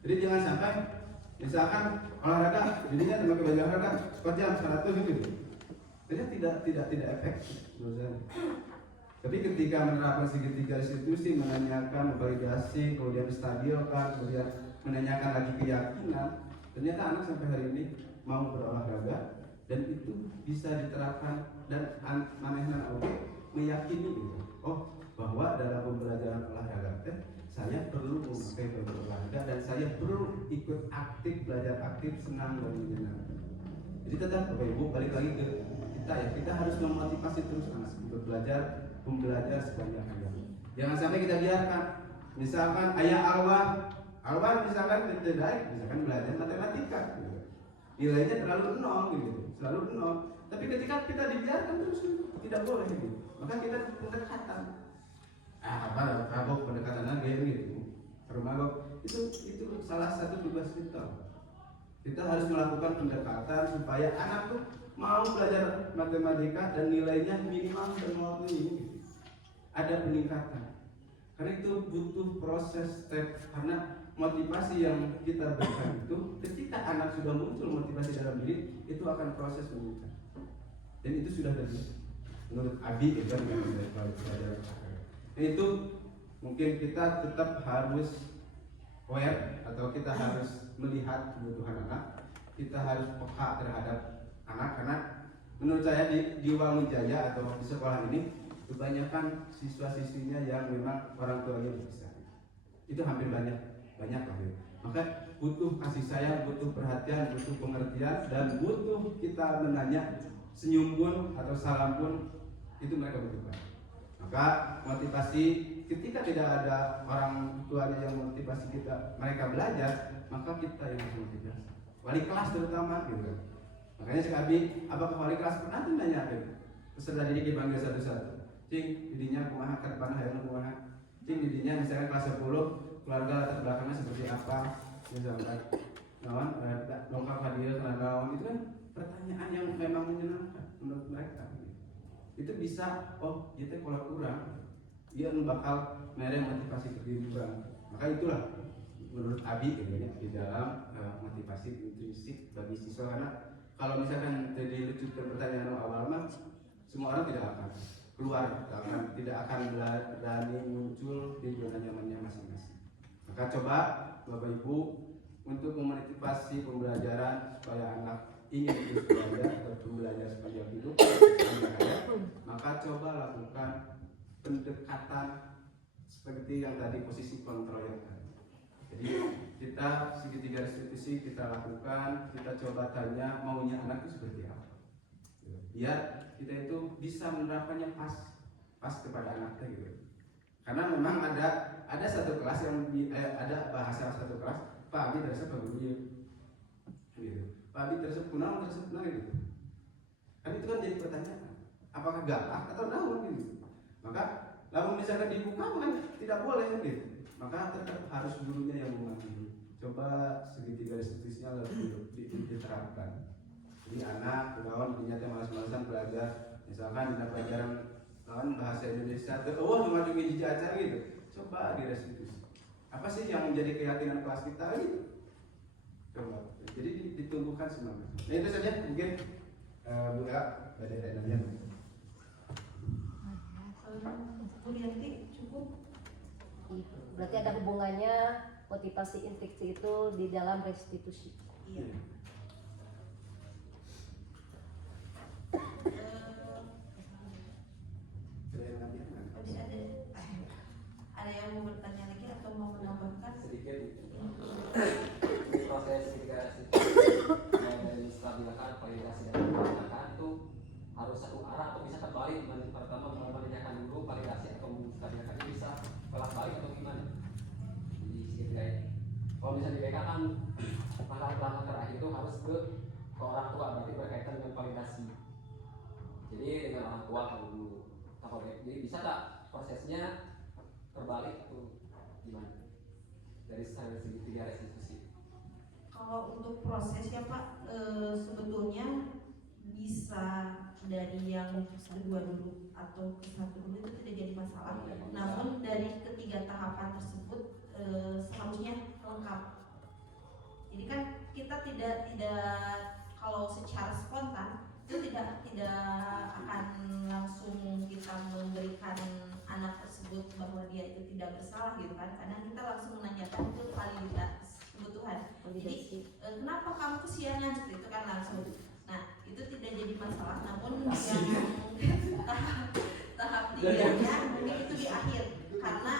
Jadi jangan sampai misalkan olahraga, jadinya pakai baju olahraga seperti yang 100 gitu. Jadi tidak efektif menurut saya. Tapi ketika menerapkan segitiga restitusi, menanyakan, validasi, kemudian stabilkan, kemudian menanyakan lagi keyakinan, ternyata anak sampai hari ini mau berolahraga dan itu bisa diterapkan dan manehna oke meyakini gitu. Oh, bahwa dalam pembelajaran olahraga saya perlu memakai baju olahraga dan saya perlu ikut aktif, belajar aktif, senang dan menyenangkan. Jadi tetap Bapak Ibu balik lagi ke kita ya, kita harus memotivasi terus anak untuk belajar, pembelajar sebanyak-banyaknya. Jangan sampai kita biarkan, misalkan ayah Alwan misalkan tidak, misalkan belajar matematika, gitu. Nilainya terlalu nol gitu, selalu nol. Tapi ketika kita dibiarkan terus tidak boleh gitu, maka kita pendekatan. Kagok pendekatan lagi gitu. Rumah itu salah satu tugas kita. Kita harus melakukan pendekatan supaya anak tuh mau belajar matematika dan nilainya minimal semua ini ada peningkatan. Karena itu butuh proses step, karena motivasi yang kita berikan itu ketika anak sudah muncul motivasi dalam diri itu akan proses meningkat. Dan itu sudah terjadi menurut Abi itu kan belajar. Dan itu mungkin kita tetap harus aware atau kita harus melihat kebutuhan anak, kita harus peka terhadap anak, karena menurut saya di Wangunjaya atau di sekolah ini kebanyakan siswa-siswinya yang memang orang tuanya bisa. Itu hampir banyak lah ya. Maka butuh kasih sayang, butuh perhatian, butuh pengertian, dan butuh kita menanya senyum pun atau salam pun itu mereka butuhkan. Maka motivasi ketika tidak ada orang tuanya yang motivasi mereka belajar, maka kita yang harus motivasi. Wali kelas terutama gitu. Makanya sekali apakah wali kelas pernah nanya peserta didik dipanggil satu-satu. Cing, didinya kumaha kat panah hayang kumaha. Cing, didinya misalkan kelas 10, keluarga latar belakangnya seperti apa? Misalkan naon dongkap hadir karena naon, itu kan pertanyaan yang memang menyenangkan menurut mereka. Itu bisa, oh kita kalau kurang dia bakal mereng motivasi ke diri juga. Maka itulah menurut Abi di dalam motivasi intrinsik bagi siswa. Karena kalau misalkan jadi lucu pertanyaan awal mah semua orang tidak akan keluar, tidak akan berani muncul di zona nyamannya masing-masing. Maka coba Bapak Ibu untuk memotivasi pembelajaran supaya anak ingin terus belajar atau belajar sepanjang hidup, maka coba lakukan pendekatan seperti yang tadi posisi kontrol yang tadi. Jadi kita segitiga restitusi kita lakukan, kita coba tanya maunya anak itu seperti apa, biar kita itu bisa menerapkannya pas kepada anaknya gitu. Karena memang ada satu kelas yang ada bahasa satu kelas, Pak Abi terasa Pak Guru gitu. Pak Abi terasa kunaon gitu. Kan itu kan jadi pertanyaan, apakah galak atau naon gitu. Maka lalu misalkan dibuka kan tidak boleh gitu. Maka tetap harus gurunya yang memanggil. Coba segitiga restitusinya lebih diterapkan. Jadi anak, kawan ternyata malas-malasan belajar, misalkan di pelajaran kawan bahasa Indonesia, cuma cumi dicaca gitu. Coba direstitusi. Apa sih yang menjadi keyakinan kelas kita gitu? Coba. Jadi ditumbuhkan semangat. Nah itu saja mungkin Bu Ella ada nanya. Bu Yanti cukup. Berarti ada hubungannya motivasi intrinsik itu di dalam restitusi. Iya. Ada yang mau bertanya lagi atau mau menambahkan? Sedikit proses restitusi dari stabilakan validasi dan pendidikan itu harus satu arah atau bisa terbalik. Pertama menanyakan dulu validasi atau stabilakannya bisa bolak balik atau gimana? Jadi sedikit guys. Kalau misalnya di BK kan langkah terakhir itu harus ke orang tua, berarti berkaitan dengan validasi. Jadi dengan orang tua dulu. Jadi bisa tak prosesnya terbalik tuh gimana? Dari segitiga restitusi. Kalau untuk prosesnya Pak, sebetulnya bisa dari yang kedua dulu atau ke satu dulu itu tidak jadi masalah. Namun dari ketiga tahapan tersebut seharusnya lengkap. Jadi kan kita tidak kalau secara spontan itu tidak akan langsung kita memberikan anak tersebut bahwa dia itu tidak bersalah gitu kan, karena kita langsung menanyakan itu validitas kebutuhan. Jadi kenapa kamu kesiangan seperti itu kan langsung. Nah itu tidak jadi masalah, namun yang tahap tiganya mungkin itu di akhir, karena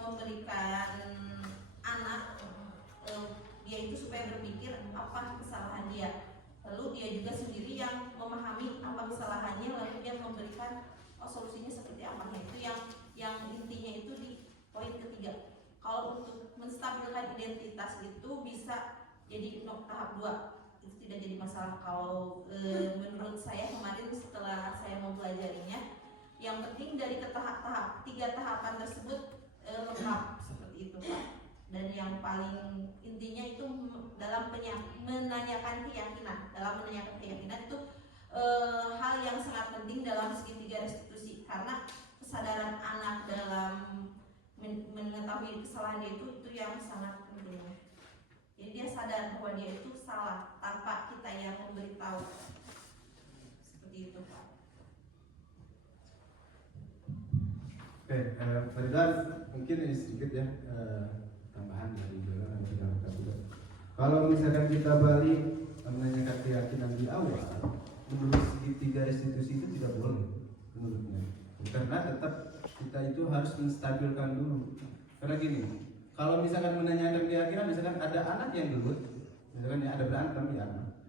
memberikan anak dia itu supaya berpikir apa kesalahan dia. Lalu dia juga sendiri yang memahami apa kesalahannya, lalu dia memberikan solusinya seperti apa. Itu yang intinya itu di poin ketiga. Kalau untuk menstabilkan identitas itu bisa jadi tahap 2, itu tidak jadi masalah. Kalau menurut saya kemarin setelah saya mempelajarinya, yang penting dari tahap 3 tahapan tersebut lengkap seperti itu Pak. Dan yang paling intinya itu dalam menanyakan keyakinan, itu hal yang sangat penting dalam segitiga restitusi, karena kesadaran anak dalam mengetahui kesalahannya itu yang sangat penting. Jadi dia sadar bahwa dia itu salah tanpa kita yang memberitahu. Seperti itu, Pak. Oke, Faridan, mungkin ini sedikit ya tambahan dari Bella dan juga juga. Kalau misalkan kita balik menanyakan keyakinan di awal, menurut segitiga restitusi itu tidak boleh menurutnya, karena tetap kita itu harus menstabilkan dulu. Karena gini, kalau misalkan menanyakan keyakinan, misalkan ada anak yang gelut, misalkan ya ada berantem ya,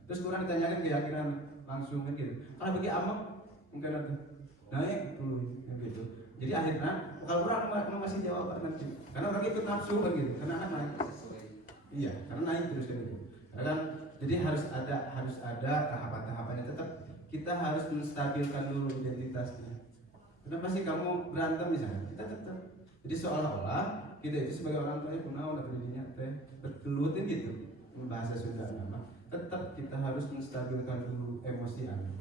terus kurang ditanyakan keyakinan langsung kan gitu. Kalau bagi amak mungkin ada naik dulu kan gitu. Jadi akhirnya kalau orang mau ngasih jawaban nanti, karena orang ikut nafsu kan gitu, karena anak naik sesuai. Iya, karena naik terus kan gitu. Karena jadi harus ada tahapan-tahapannya. Tetap kita harus menstabilkan dulu identitasnya. Kenapa sih kamu berantem misalnya? Kita tetap. Jadi seolah-olah kita itu sebagai orang tuanya kunaon atau dirinya teh betulutin gitu. Bahasa Sunda nama. Tetap kita harus menstabilkan dulu emosi anak.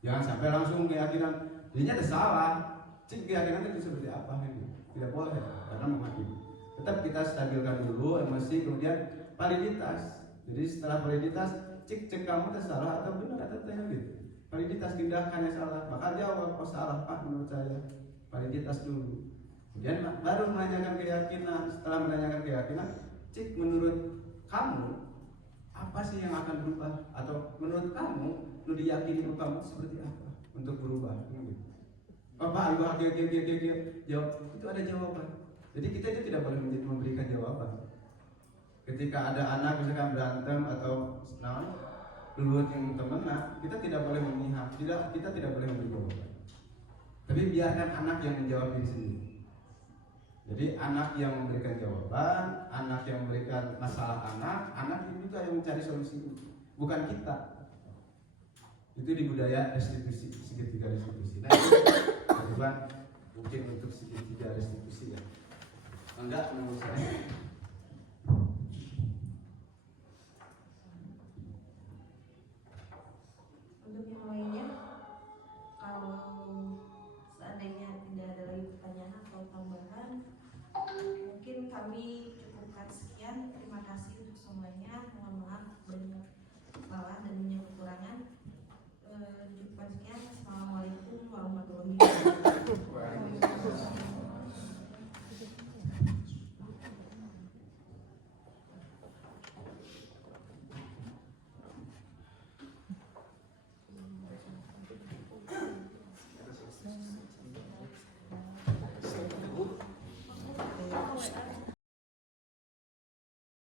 Jangan sampai langsung keyakinan dirinya ada salah. Cik keyakinan itu seperti apa gitu. Tidak boleh karena menghakimi. Tetap kita stabilkan dulu emosi, kemudian validitas. Jadi setelah validitas, cek kamu salah atau benar atau tidak gitu. Validitas tindakannya salah, maka jawab oh salah Pak menurut saya. Validitas dulu. Kemudian baru menanyakan keyakinan. Setelah menanyakan keyakinan, cek menurut kamu apa sih yang akan berubah, atau menurut kamu lu diyakini kamu seperti apa untuk berubah gitu. Pak, jawab itu ada jawaban. Jadi kita itu tidak boleh memberikan jawaban. Ketika ada anak misalkan berantem atau gelut yang temenan, kita tidak boleh memihak, kita tidak boleh memberi jawaban. Tapi biarkan anak yang menjawab diri sendiri. Jadi anak yang memberikan jawaban, anak yang memberikan masalah anak itu yang mencari solusi, bukan kita. Itu di budaya restitusi, segitiga restitusi. Nah, itu mungkin untuk segitiga restitusi ya. Enggak menurut saya.